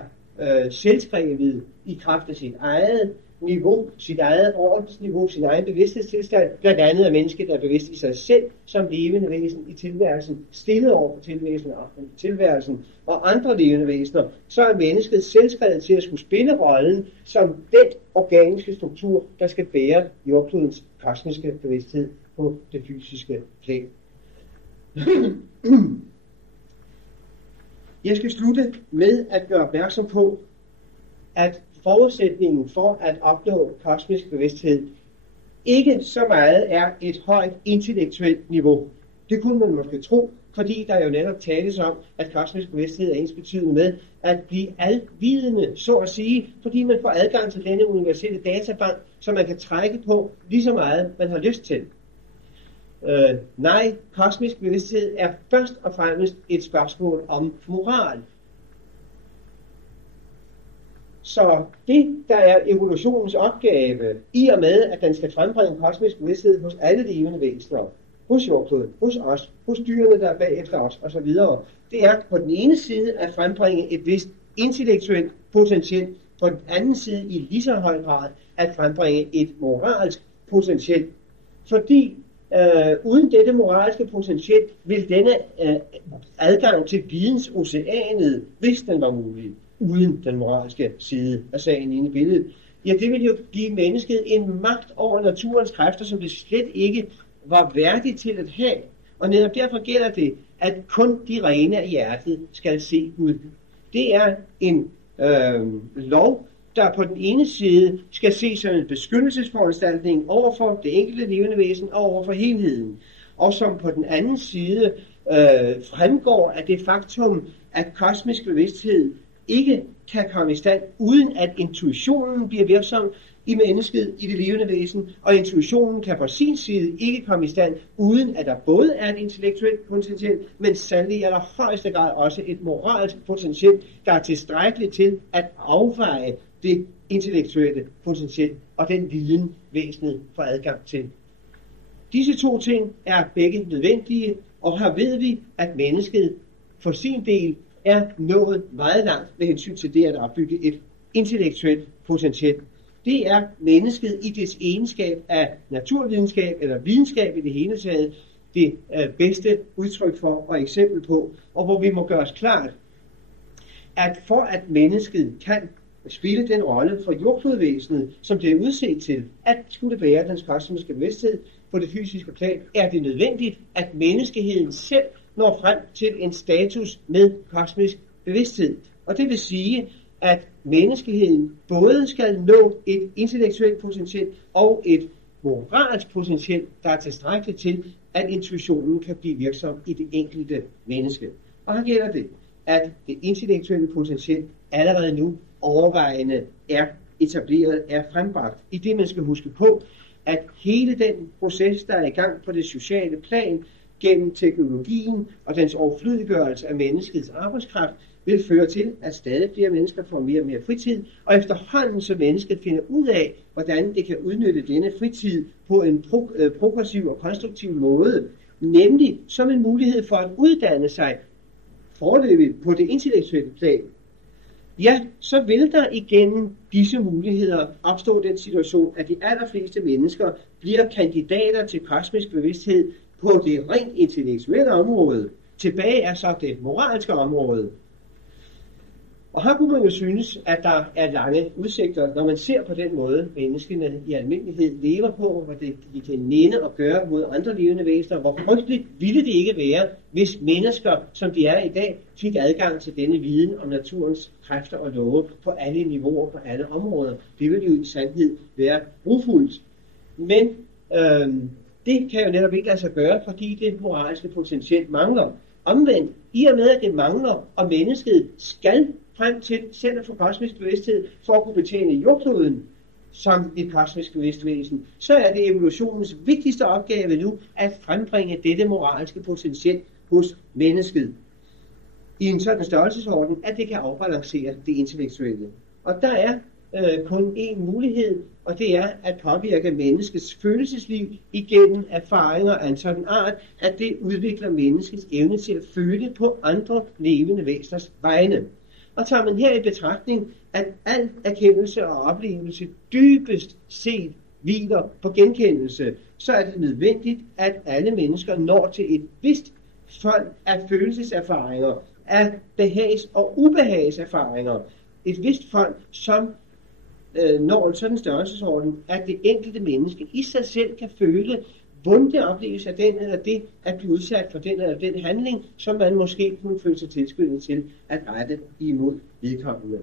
selvskrevet i kraft af sit eget niveau, sit eget ordensniveau, sin egen bevidsthedstilstand, blandt andet at mennesket er bevidst i sig selv som levende væsen i tilværelsen, stillet over for tilværelsen og andre levende væsener, så er mennesket selvskrevet til at skulle spille rollen som den organiske struktur, der skal bære jordklodens kosmiske bevidsthed på det fysiske plan. Jeg skal slutte med at gøre opmærksom på, at forudsætningen for at opnå kosmisk bevidsthed ikke så meget er et højt intellektuelt niveau. Det kunne man måske tro, fordi der jo netop tales om, at kosmisk bevidsthed er ensbetydende med at blive alvidende, så at sige, fordi man får adgang til denne universelle databank, som man kan trække på lige så meget, man har lyst til. Nej, kosmisk bevidsthed er først og fremmest et spørgsmål om moral. Så det, der er evolutionens opgave, i og med, at den skal frembringe kosmisk bevidsthed hos alle levende væsener, hos jordkloden, hos os, hos dyrene, der er bagefter os, osv., det er på den ene side at frembringe et vist intellektuelt potentiel, på den anden side i lige så høj grad at frembringe et moralsk potentiel. Fordi uden dette moralske potentiel vil denne adgang til vidensoceanet, hvis den var mulig, uden den moralske side af sagen inde i billedet, ja, det vil jo give mennesket en magt over naturens kræfter, som det slet ikke var værdigt til at have. Og netop derfor gælder det, at kun de rene af hjertet skal se Gud. Det er en lov, der på den ene side skal ses som en beskyttelsesforanstaltning overfor det enkelte levende væsen og overfor helheden, og som på den anden side fremgår af det faktum, at kosmisk bevidsthed ikke kan komme i stand, uden at intuitionen bliver virksom i mennesket, i det levende væsen, og intuitionen kan på sin side ikke komme i stand, uden at der både er et intellektuelt potentiel, men sandelig er der højeste grad også et moralsk potentiel, der er tilstrækkeligt til at afveje det intellektuelle potentiel og den viden, væsenet får adgang til. Disse to ting er begge nødvendige, og her ved vi, at mennesket for sin del er nået meget langt med hensyn til det at opbygge et intellektuelt potentiel. Det er mennesket i dets egenskab af naturvidenskab eller videnskab i det hele taget det bedste udtryk for og eksempel på, og hvor vi må gøre os klart, at for at mennesket kan spille den rolle for jordklodvæsenet, som det er udset til, at skulle bære dens kosmiske bevidsthed på det fysiske plan, er det nødvendigt, at menneskeheden selv når frem til en status med kosmisk bevidsthed. Og det vil sige, at menneskeheden både skal nå et intellektuelt potentiel og et moralsk potentiel, der er tilstrækkeligt til, at intuitionen kan blive virksom i det enkelte menneske. Og her gælder det, at det intellektuelle potentiel allerede nu overvejende er etableret, er frembragt. I det man skal huske på, at hele den proces, der er i gang på det sociale plan, gennem teknologien og dens overflødiggørelse af menneskets arbejdskraft, vil føre til, at stadig flere mennesker får mere og mere fritid, og efterhånden så mennesket finder ud af, hvordan det kan udnytte denne fritid på en progressiv og konstruktiv måde, nemlig som en mulighed for at uddanne sig foreløbigt på det intellektuelle plan. Ja, så vil der igennem disse muligheder opstå den situation, at de allerfleste mennesker bliver kandidater til kosmisk bevidsthed på det rent intellektuelle område. Tilbage er så det moralske område. Og her kunne man jo synes, at der er lange udsigter, når man ser på den måde, menneskene i almindelighed lever på, hvor de kan nænde og gøre mod andre levende væsener. Hvor frygteligt ville det ikke være, hvis mennesker, som de er i dag, fik adgang til denne viden om naturens kræfter og love på alle niveauer, på alle områder. Det ville jo i sandhed være brugfuldt. Men det kan jo netop ikke lade sig gøre, fordi det moralske potentielt mangler. Omvendt, i og med at det mangler, og mennesket skal frem til Center for Kosmisk Bevidsthed for at kunne betjene jordkloden som et kosmisk bevidst væsen, så er det evolutionens vigtigste opgave nu at frembringe dette moralske potentiel hos mennesket i en sådan størrelsesorden, at det kan afbalancere det intellektuelle. Og der er kun én mulighed, og det er at påvirke menneskets følelsesliv igennem erfaringer af en sådan art, at det udvikler menneskets evne til at føle på andre levende væseners vegne. Og tager man her i betragtning, at al erkendelse og oplevelse dybest set hviler på genkendelse, så er det nødvendigt, at alle mennesker når til et vist fond af følelseserfaringer, af behags- og ubehagserfaringer. Et vist fond, som når en sådan størrelsesorden, at det enkelte menneske i sig selv kan føle, hvordan det opleves af den eller det, at blive udsat for den eller den handling, som man måske kunne føle sig tilskyndet til at rette imod vedkommende.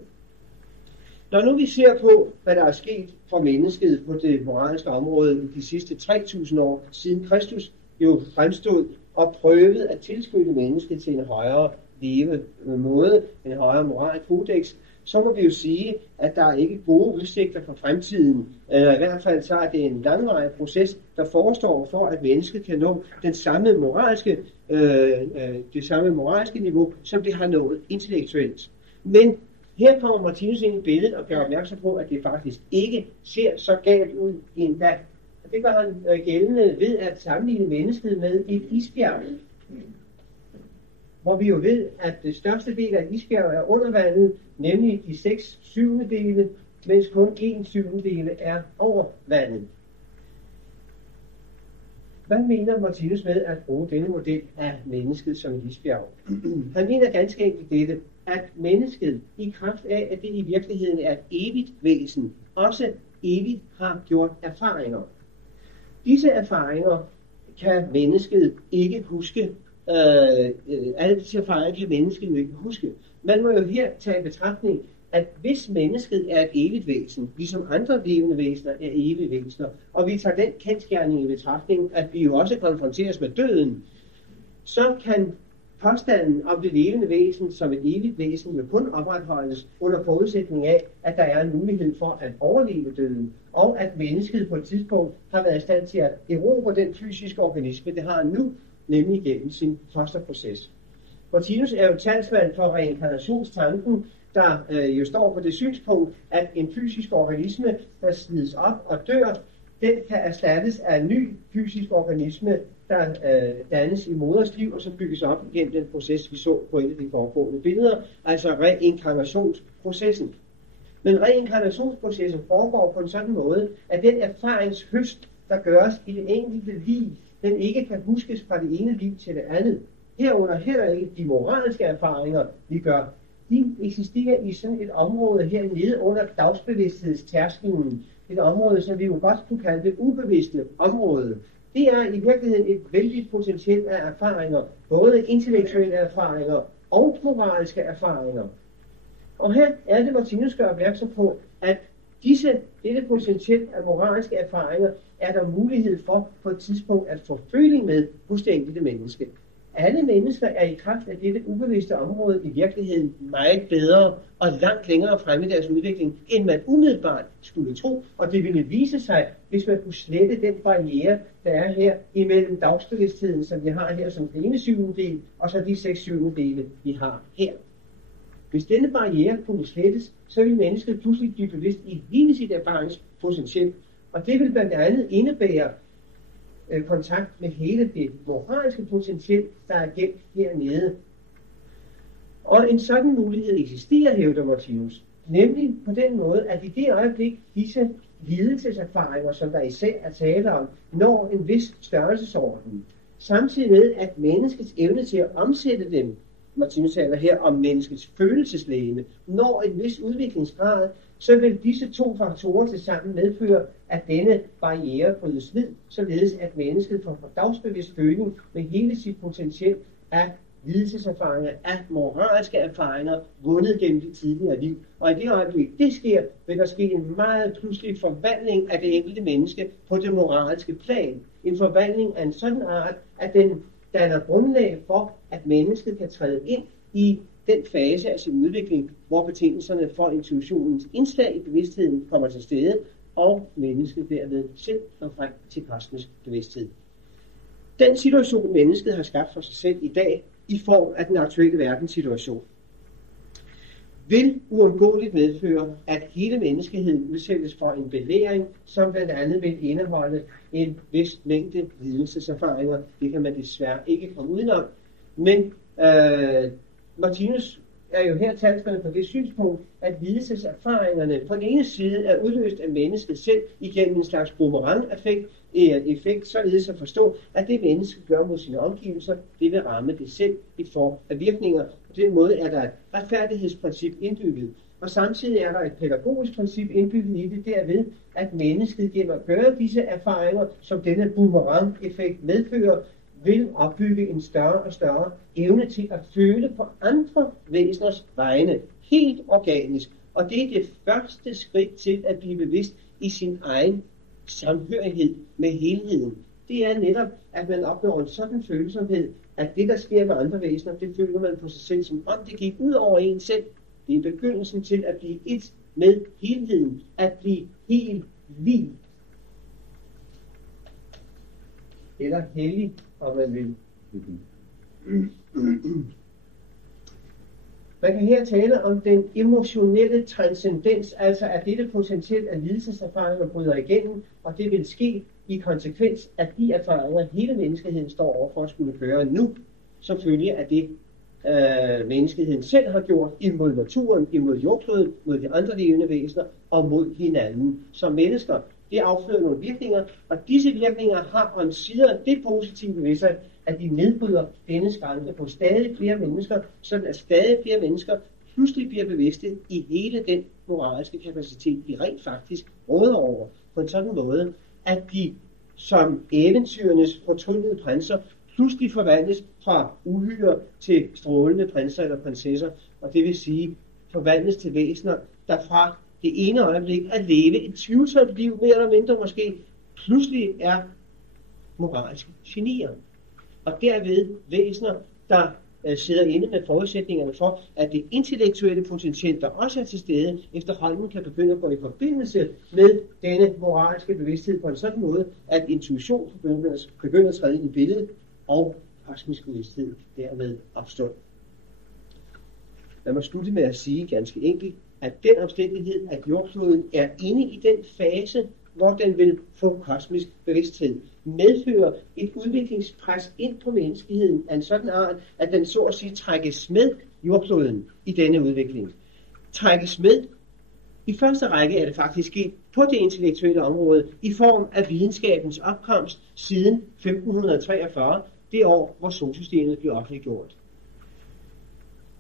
Når nu vi ser på, hvad der er sket for mennesket på det moralske område i de sidste 3.000 år, siden Kristus jo fremstod og prøvede at tilskynde mennesket til en højere levemåde, en højere moralkodex, så må vi jo sige, at der er ikke gode udsigter for fremtiden. I hvert fald så er det en langvarig proces, der forestår for, at mennesket kan nå det samme moralske niveau, som det har nået intellektuelt. Men her kommer Martinus ind i billedet og gør opmærksom på, at det faktisk ikke ser så galt ud endda. Det gør han gældende ved at sammenligne mennesket med et isbjerg, hvor vi jo ved, at det største del af isbjerget er under vandet, nemlig de 6/7, mens kun 1/7 er over vandet. Hvad mener Martinus med at bruge denne model af mennesket som et isbjerg? Han mener ganske enkelt dette, at mennesket i kraft af, at det i virkeligheden er et evigt væsen, også evigt har gjort erfaringer. Disse erfaringer kan mennesket ikke huske. Alle disse erfaringer kan mennesket jo ikke huske. Man må jo her tage i betragtning, at hvis mennesket er et evigt væsen, ligesom andre levende væsener er evige væsener, og vi tager den kendsgerning i betragtning, at vi jo også konfronteres med døden, så kan påstanden om det levende væsen som et evigt væsen jo kun opretholdes under forudsætning af, at der er en mulighed for at overleve døden, og at mennesket på et tidspunkt har været i stand til at erobre den fysiske organisme, det har nu, nemlig gennem sin fosterproces. Martinus er jo talsmand for reinkarnationstanken, der jo står på det synspunkt, at en fysisk organisme, der slides op og dør, den kan erstattes af en ny fysisk organisme, der dannes i moders liv, og så bygges op gennem den proces, vi så på et af de foregående billeder, altså reinkarnationsprocessen. Men reinkarnationsprocessen foregår på en sådan måde, at den erfaringshøst, der gøres i det enkelte liv, den ikke kan huskes fra det ene liv til det andet. Herunder heller ikke de moralske erfaringer, vi gør. De eksisterer i sådan et område hernede under dagsbevidsthedstærskelen. Et område, som vi jo godt kunne kalde det ubevidste område. Det er i virkeligheden et vældigt potentielt af erfaringer, både intellektuelle erfaringer og moralske erfaringer. Og her er det, Martinus gør opmærksom på, at dette potentielt af moralske erfaringer er der mulighed for på et tidspunkt at få føling med hos det enkelte menneske. Alle mennesker er i kraft af dette ubevidste område i virkeligheden meget bedre og langt længere fremme i deres udvikling, end man umiddelbart skulle tro. Og det ville vise sig, hvis man kunne slette den barriere, der er her imellem dagsbevidstheden, som vi har her som den ene 7/7, og så de 6/7, vi har her. Hvis denne barriere kunne slettes, så ville mennesket pludselig blive bevidst i hele sit erfaringspotentiel. Og det vil blandt andet indebære kontakt med hele det moralske potentiel, der er gemt hernede. Og en sådan mulighed eksisterer, hævder Martinus. Nemlig på den måde, at i det øjeblik disse lidelseserfaringer, som der især er tale om, når en vis størrelsesorden, samtidig med, at menneskets evne til at omsætte dem Martinus taler her om menneskets følelseslegeme, når en vis udviklingsgrad, så vil disse to faktorer til sammen medføre, at denne barriere brydes ned, således at mennesket får dagsbevidst føling med hele sit potentiel af lidelseserfaringer, af moralske erfaringer, vundet gennem det tidligere liv. Og i det øjeblik, det sker, vil der ske en meget pludselig forvandling af det enkelte menneske på det moralske plan. En forvandling af en sådan art, at den danner grundlag for, at mennesket kan træde ind i den fase af sin udvikling, hvor betingelserne for intuitionens indslag i bevidstheden kommer til stede, og mennesket derved selv når frem til kosmisk bevidsthed. Den situation, mennesket har skabt for sig selv i dag, i form af den aktuelle verdenssituation, vil uundgåeligt medføre, at hele menneskeheden udsættes for en belæring, som blandt andet vil indeholde en vis mængde lidelseserfaringer. Det kan man desværre ikke komme udenom. Men Martinus er jo her talsmand på det synspunkt, at lidelseserfaringerne på den ene side er udløst af mennesket selv igennem en slags boomerang-effekt, således at forstå, at det menneske gør mod sine omgivelser, det vil ramme det selv i form af virkninger. På den måde er der et retfærdighedsprincip indbygget. Og samtidig er der et pædagogisk princip indbygget i det derved, at mennesket gennem at gøre disse erfaringer, som denne boomerang-effekt medfører, vil opbygge en større og større evne til at føle på andre væseners vegne, helt organisk. Og det er det første skridt til at blive bevidst i sin egen samhørighed med helheden. Det er netop, at man opnår en sådan følsomhed, at det, der sker med andre væsener, det føler man på sig selv, som om det gik ud over en selv. Det er begyndelsen til at blive et med helheden, at blive helt vildt. Eller hellig, om man vil. Man kan her tale om den emotionelle transcendens, altså at dette potentielt af lidelseserfaringer bryder igennem, og det vil ske i konsekvens af de erfaringer, hele menneskeheden står overfor at skulle gøre nu, som følge af det, menneskeheden selv har gjort imod naturen, imod jordkloden, mod de andre levende væsener og mod hinanden som mennesker. Det afføder nogle virkninger, og disse virkninger har omsider det positive ved sig, at de nedbryder denne skranke på stadig flere mennesker, sådan at stadig flere mennesker pludselig bliver bevidste i hele den moralske kapacitet, de rent faktisk råder over, på en sådan måde, at de som eventyrenes fortryllede prinser pludselig forvandles fra uhyre til strålende prinser eller prinsesser, og det vil sige forvandles til væsener, der fra det ene øjeblik at leve et tvivlsomt liv, mere eller mindre måske, pludselig er moralske genier. Og derved væsener, der sidder inde med forudsætningerne for, at det intellektuelle potentiale, der også er til stede, efterhånden kan begynde at gå i forbindelse med denne moralske bevidsthed på en sådan måde, at intuition begynder at træde ind i billedet, og kosmisk bevidsthed dermed opstår. Lad mig slutte med at sige ganske enkelt, at den omstændighed, at jordkloden er inde i den fase, hvor den vil få kosmisk bevidsthed, medfører et udviklingspres ind på menneskeheden af en sådan art, at den så at sige trækkes med jordkloden i denne udvikling. Trækkes med. I første række er det faktisk sket på det intellektuelle område i form af videnskabens opkomst siden 1543, det år, hvor solsystemet blev offentliggjort.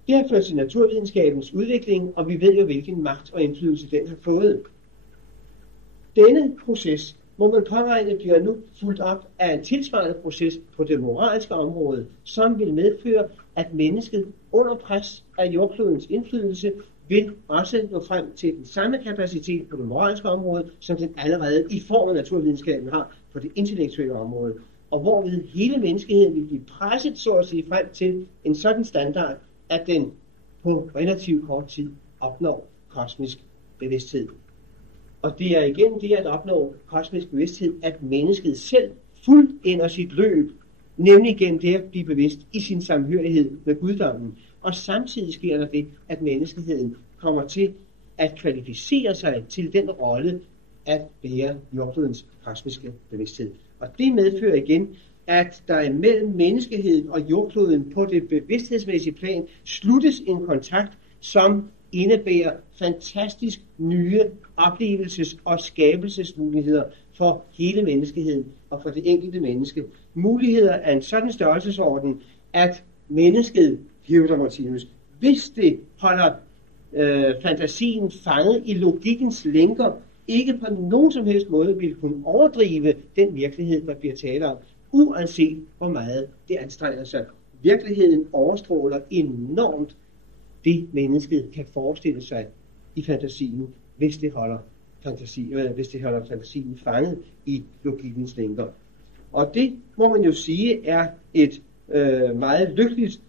Det har ført til naturvidenskabens udvikling, og vi ved jo, hvilken magt og indflydelse den har fået. Denne proces, må man påregne, bliver nu fulgt op af en tilsvarende proces på det moralske område, som vil medføre, at mennesket under pres af jordklodens indflydelse vil også nå frem til den samme kapacitet på det moralske område, som den allerede i form af naturvidenskaben har på det intellektuelle område, og hvorved hele menneskeheden vil blive presset, så at sige, frem til en sådan standard, at den på relativt kort tid opnår kosmisk bevidsthed. Og det er igen det at opnå kosmisk bevidsthed, at mennesket selv fuldender sit løb, nemlig gennem det at blive bevidst i sin samhørighed med guddommen. Og samtidig sker der det, at menneskeheden kommer til at kvalificere sig til den rolle at bære jordklodens kosmiske bevidsthed. Og det medfører igen, at der imellem menneskeheden og jordkloden på det bevidsthedsmæssige plan sluttes en kontakt, som indebærer fantastisk nye oplevelses- og skabelsesmuligheder for hele menneskeheden og for det enkelte menneske. Muligheder af en sådan størrelsesorden, at mennesket hævder Martinus. Hvis det holder fantasien fanget i logikkens lænker, ikke på nogen som helst måde vil kunne overdrive den virkelighed, der bliver talt om, uanset hvor meget det anstrenger sig. Virkeligheden overstråler enormt det, mennesket kan forestille sig i fantasien, hvis det holder fantasien fanget i logikkens lænker. Og det må man jo sige er et meget lykkeligt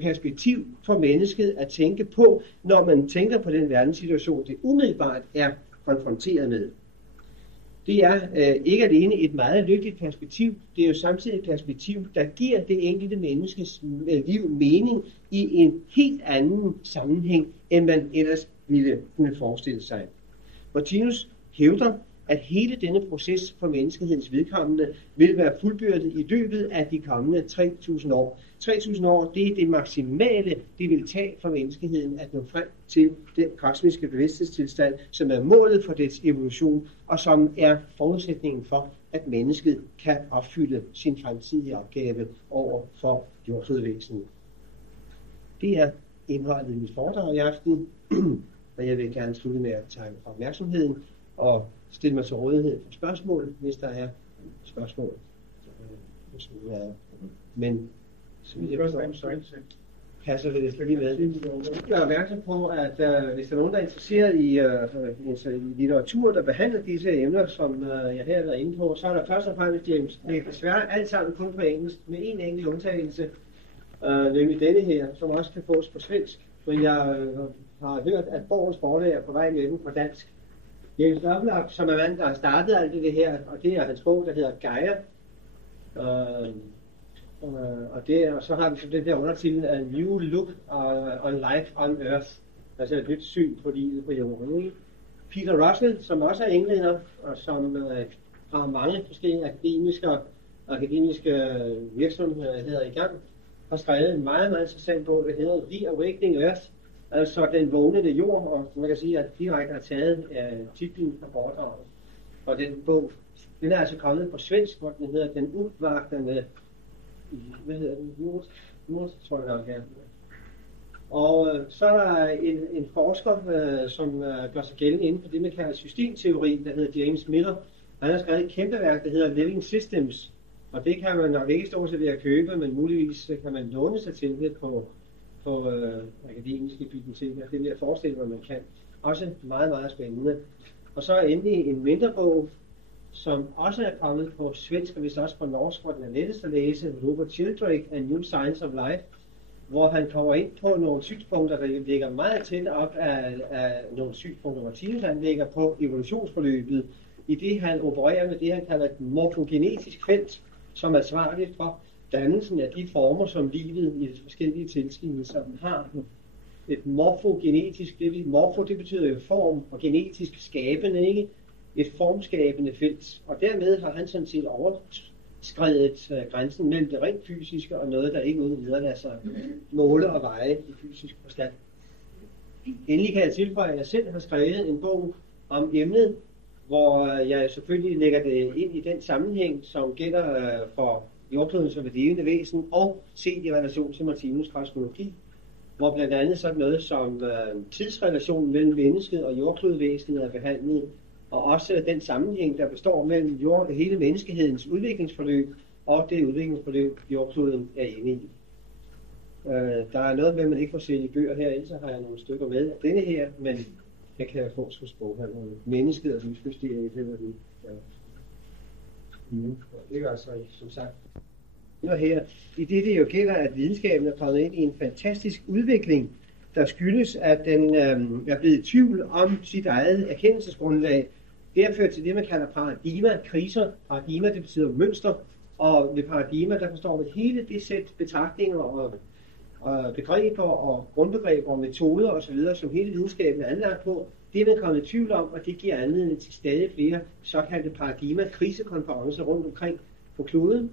perspektiv for mennesket at tænke på, når man tænker på den verdenssituation, det umiddelbart er konfronteret med. Det er ikke alene et meget lykkeligt perspektiv, det er jo samtidig et perspektiv, der giver det enkelte menneskes liv mening i en helt anden sammenhæng, end man ellers ville kunne forestille sig. Martinus hævder, at hele denne proces for menneskehedens vedkommende vil være fuldbyrdet i løbet af de kommende 3.000 år. 3.000 år, det er det maksimale, det vil tage for menneskeheden at nå frem til den kosmiske bevidsthedstilstand, som er målet for dets evolution, og som er forudsætningen for, at mennesket kan opfylde sin fremtidige opgave over for jordklodvæsenet. Det er indholdet i mit foredrag i aften, og jeg vil gerne slutte med at takke for opmærksomheden og stille mig til rådighed for spørgsmål, hvis der er spørgsmål. Men så vil jeg passer det lige med. Jeg er opmærksom på, at hvis der er nogen, der er interesseret i litteratur, der behandler disse emner, som jeg her har været inde på, så er der først og fremmest James. Det er desværre alt sammen kun på engelsk, med en enkelt undtagelse, nemlig denne her, som også kan fås på svensk. Men jeg har hørt, at Borgens forlag er på vej med den på dansk. James Lovelock, som er mand, der har startet alt det her, og det er hans bog, der hedder Gaia. Og så har vi så den der undertitel A New Look on Life on Earth, altså et nyt syn på livet på jorden. Ikke? Peter Russell, som også er englænder, og som har mange forskellige akademiske virksomheder i gang, har skrevet en meget, meget interessant bog, der hedder The Awakening Earth, altså den vågnende jord, og man kan sige, at direkte har taget titlen fra foredraget. Og den bog, den er altså kommet på svensk, hvor den hedder Den udvagtende, hvad hedder den? Jord, tror jeg nok, ja. Og så er der en forsker, som gør sig gældende inden for det, man kalder systemteori, der hedder James Miller. Han har skrevet et kæmpe værk, der hedder Living Systems, og det kan man nok ikke stå til ved at købe, men muligvis kan man låne sig til det på akademiske biblioteker. Det vil jeg forestille mig, at man kan. Også meget, meget spændende. Og så er endelig en mindre bog, som også er kommet på svensk, og vist også på norsk, hvor den er lettest at læse, Robert Sheldrake, A New Science of Life, hvor han kommer ind på nogle synspunkter, der ligger meget tæt op af nogle synspunkter, Martinus anlægger på evolutionsforløbet, i det han opererer med det, han kalder et morfogenetisk felt, som er svarligt for dannelsen af de former, som livet i de forskellige tilskidelser har. Et morfogenetisk, det betyder jo form, og genetisk skabende, ikke? Et formskabende felt. Og dermed har han sådan set overskredet grænsen mellem det rent fysiske og noget, der ikke uden videre lader sig måle og veje i fysisk forstand. Endelig kan jeg tilføje, at jeg selv har skrevet en bog om emnet, hvor jeg selvfølgelig lægger det ind i den sammenhæng, som gælder for jordkloden som et levende væsen, og set i relation til Martinus kosmologi, hvor blandt andet sådan noget som tidsrelationen mellem mennesket og jordklodvæsenet er behandlet, og også den sammenhæng, der består mellem hele menneskehedens udviklingsforløb og det udviklingsforløb, jordkloden er inde i. Der er noget med, at man ikke får sælge bøger her, ellers har jeg nogle stykker med af denne her, men jeg kan få hos boghandlerne. Mennesket og livsbestilling, det var det. Ja. Det er altså, som sagt, og her, i det jo gælder, at videnskaben er kommet ind i en fantastisk udvikling, der skyldes, at den er blevet i tvivl om sit eget erkendelsesgrundlag. Det har ført til det, man kalder paradigma-kriser. Paradigma, det betyder mønster, og ved paradigma, der forstår man hele det sæt betragtninger og begreber og grundbegreber og metoder osv., som hele videnskaben er anlagt på. Det er man kommet i tvivl om, og det giver anledning til stadig flere såkaldte paradigma-krisekonferencer rundt omkring på kloden.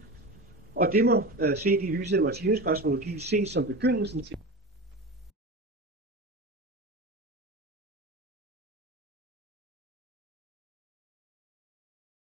Og det må set i lyset af Martinus kosmologi ses som begyndelsen til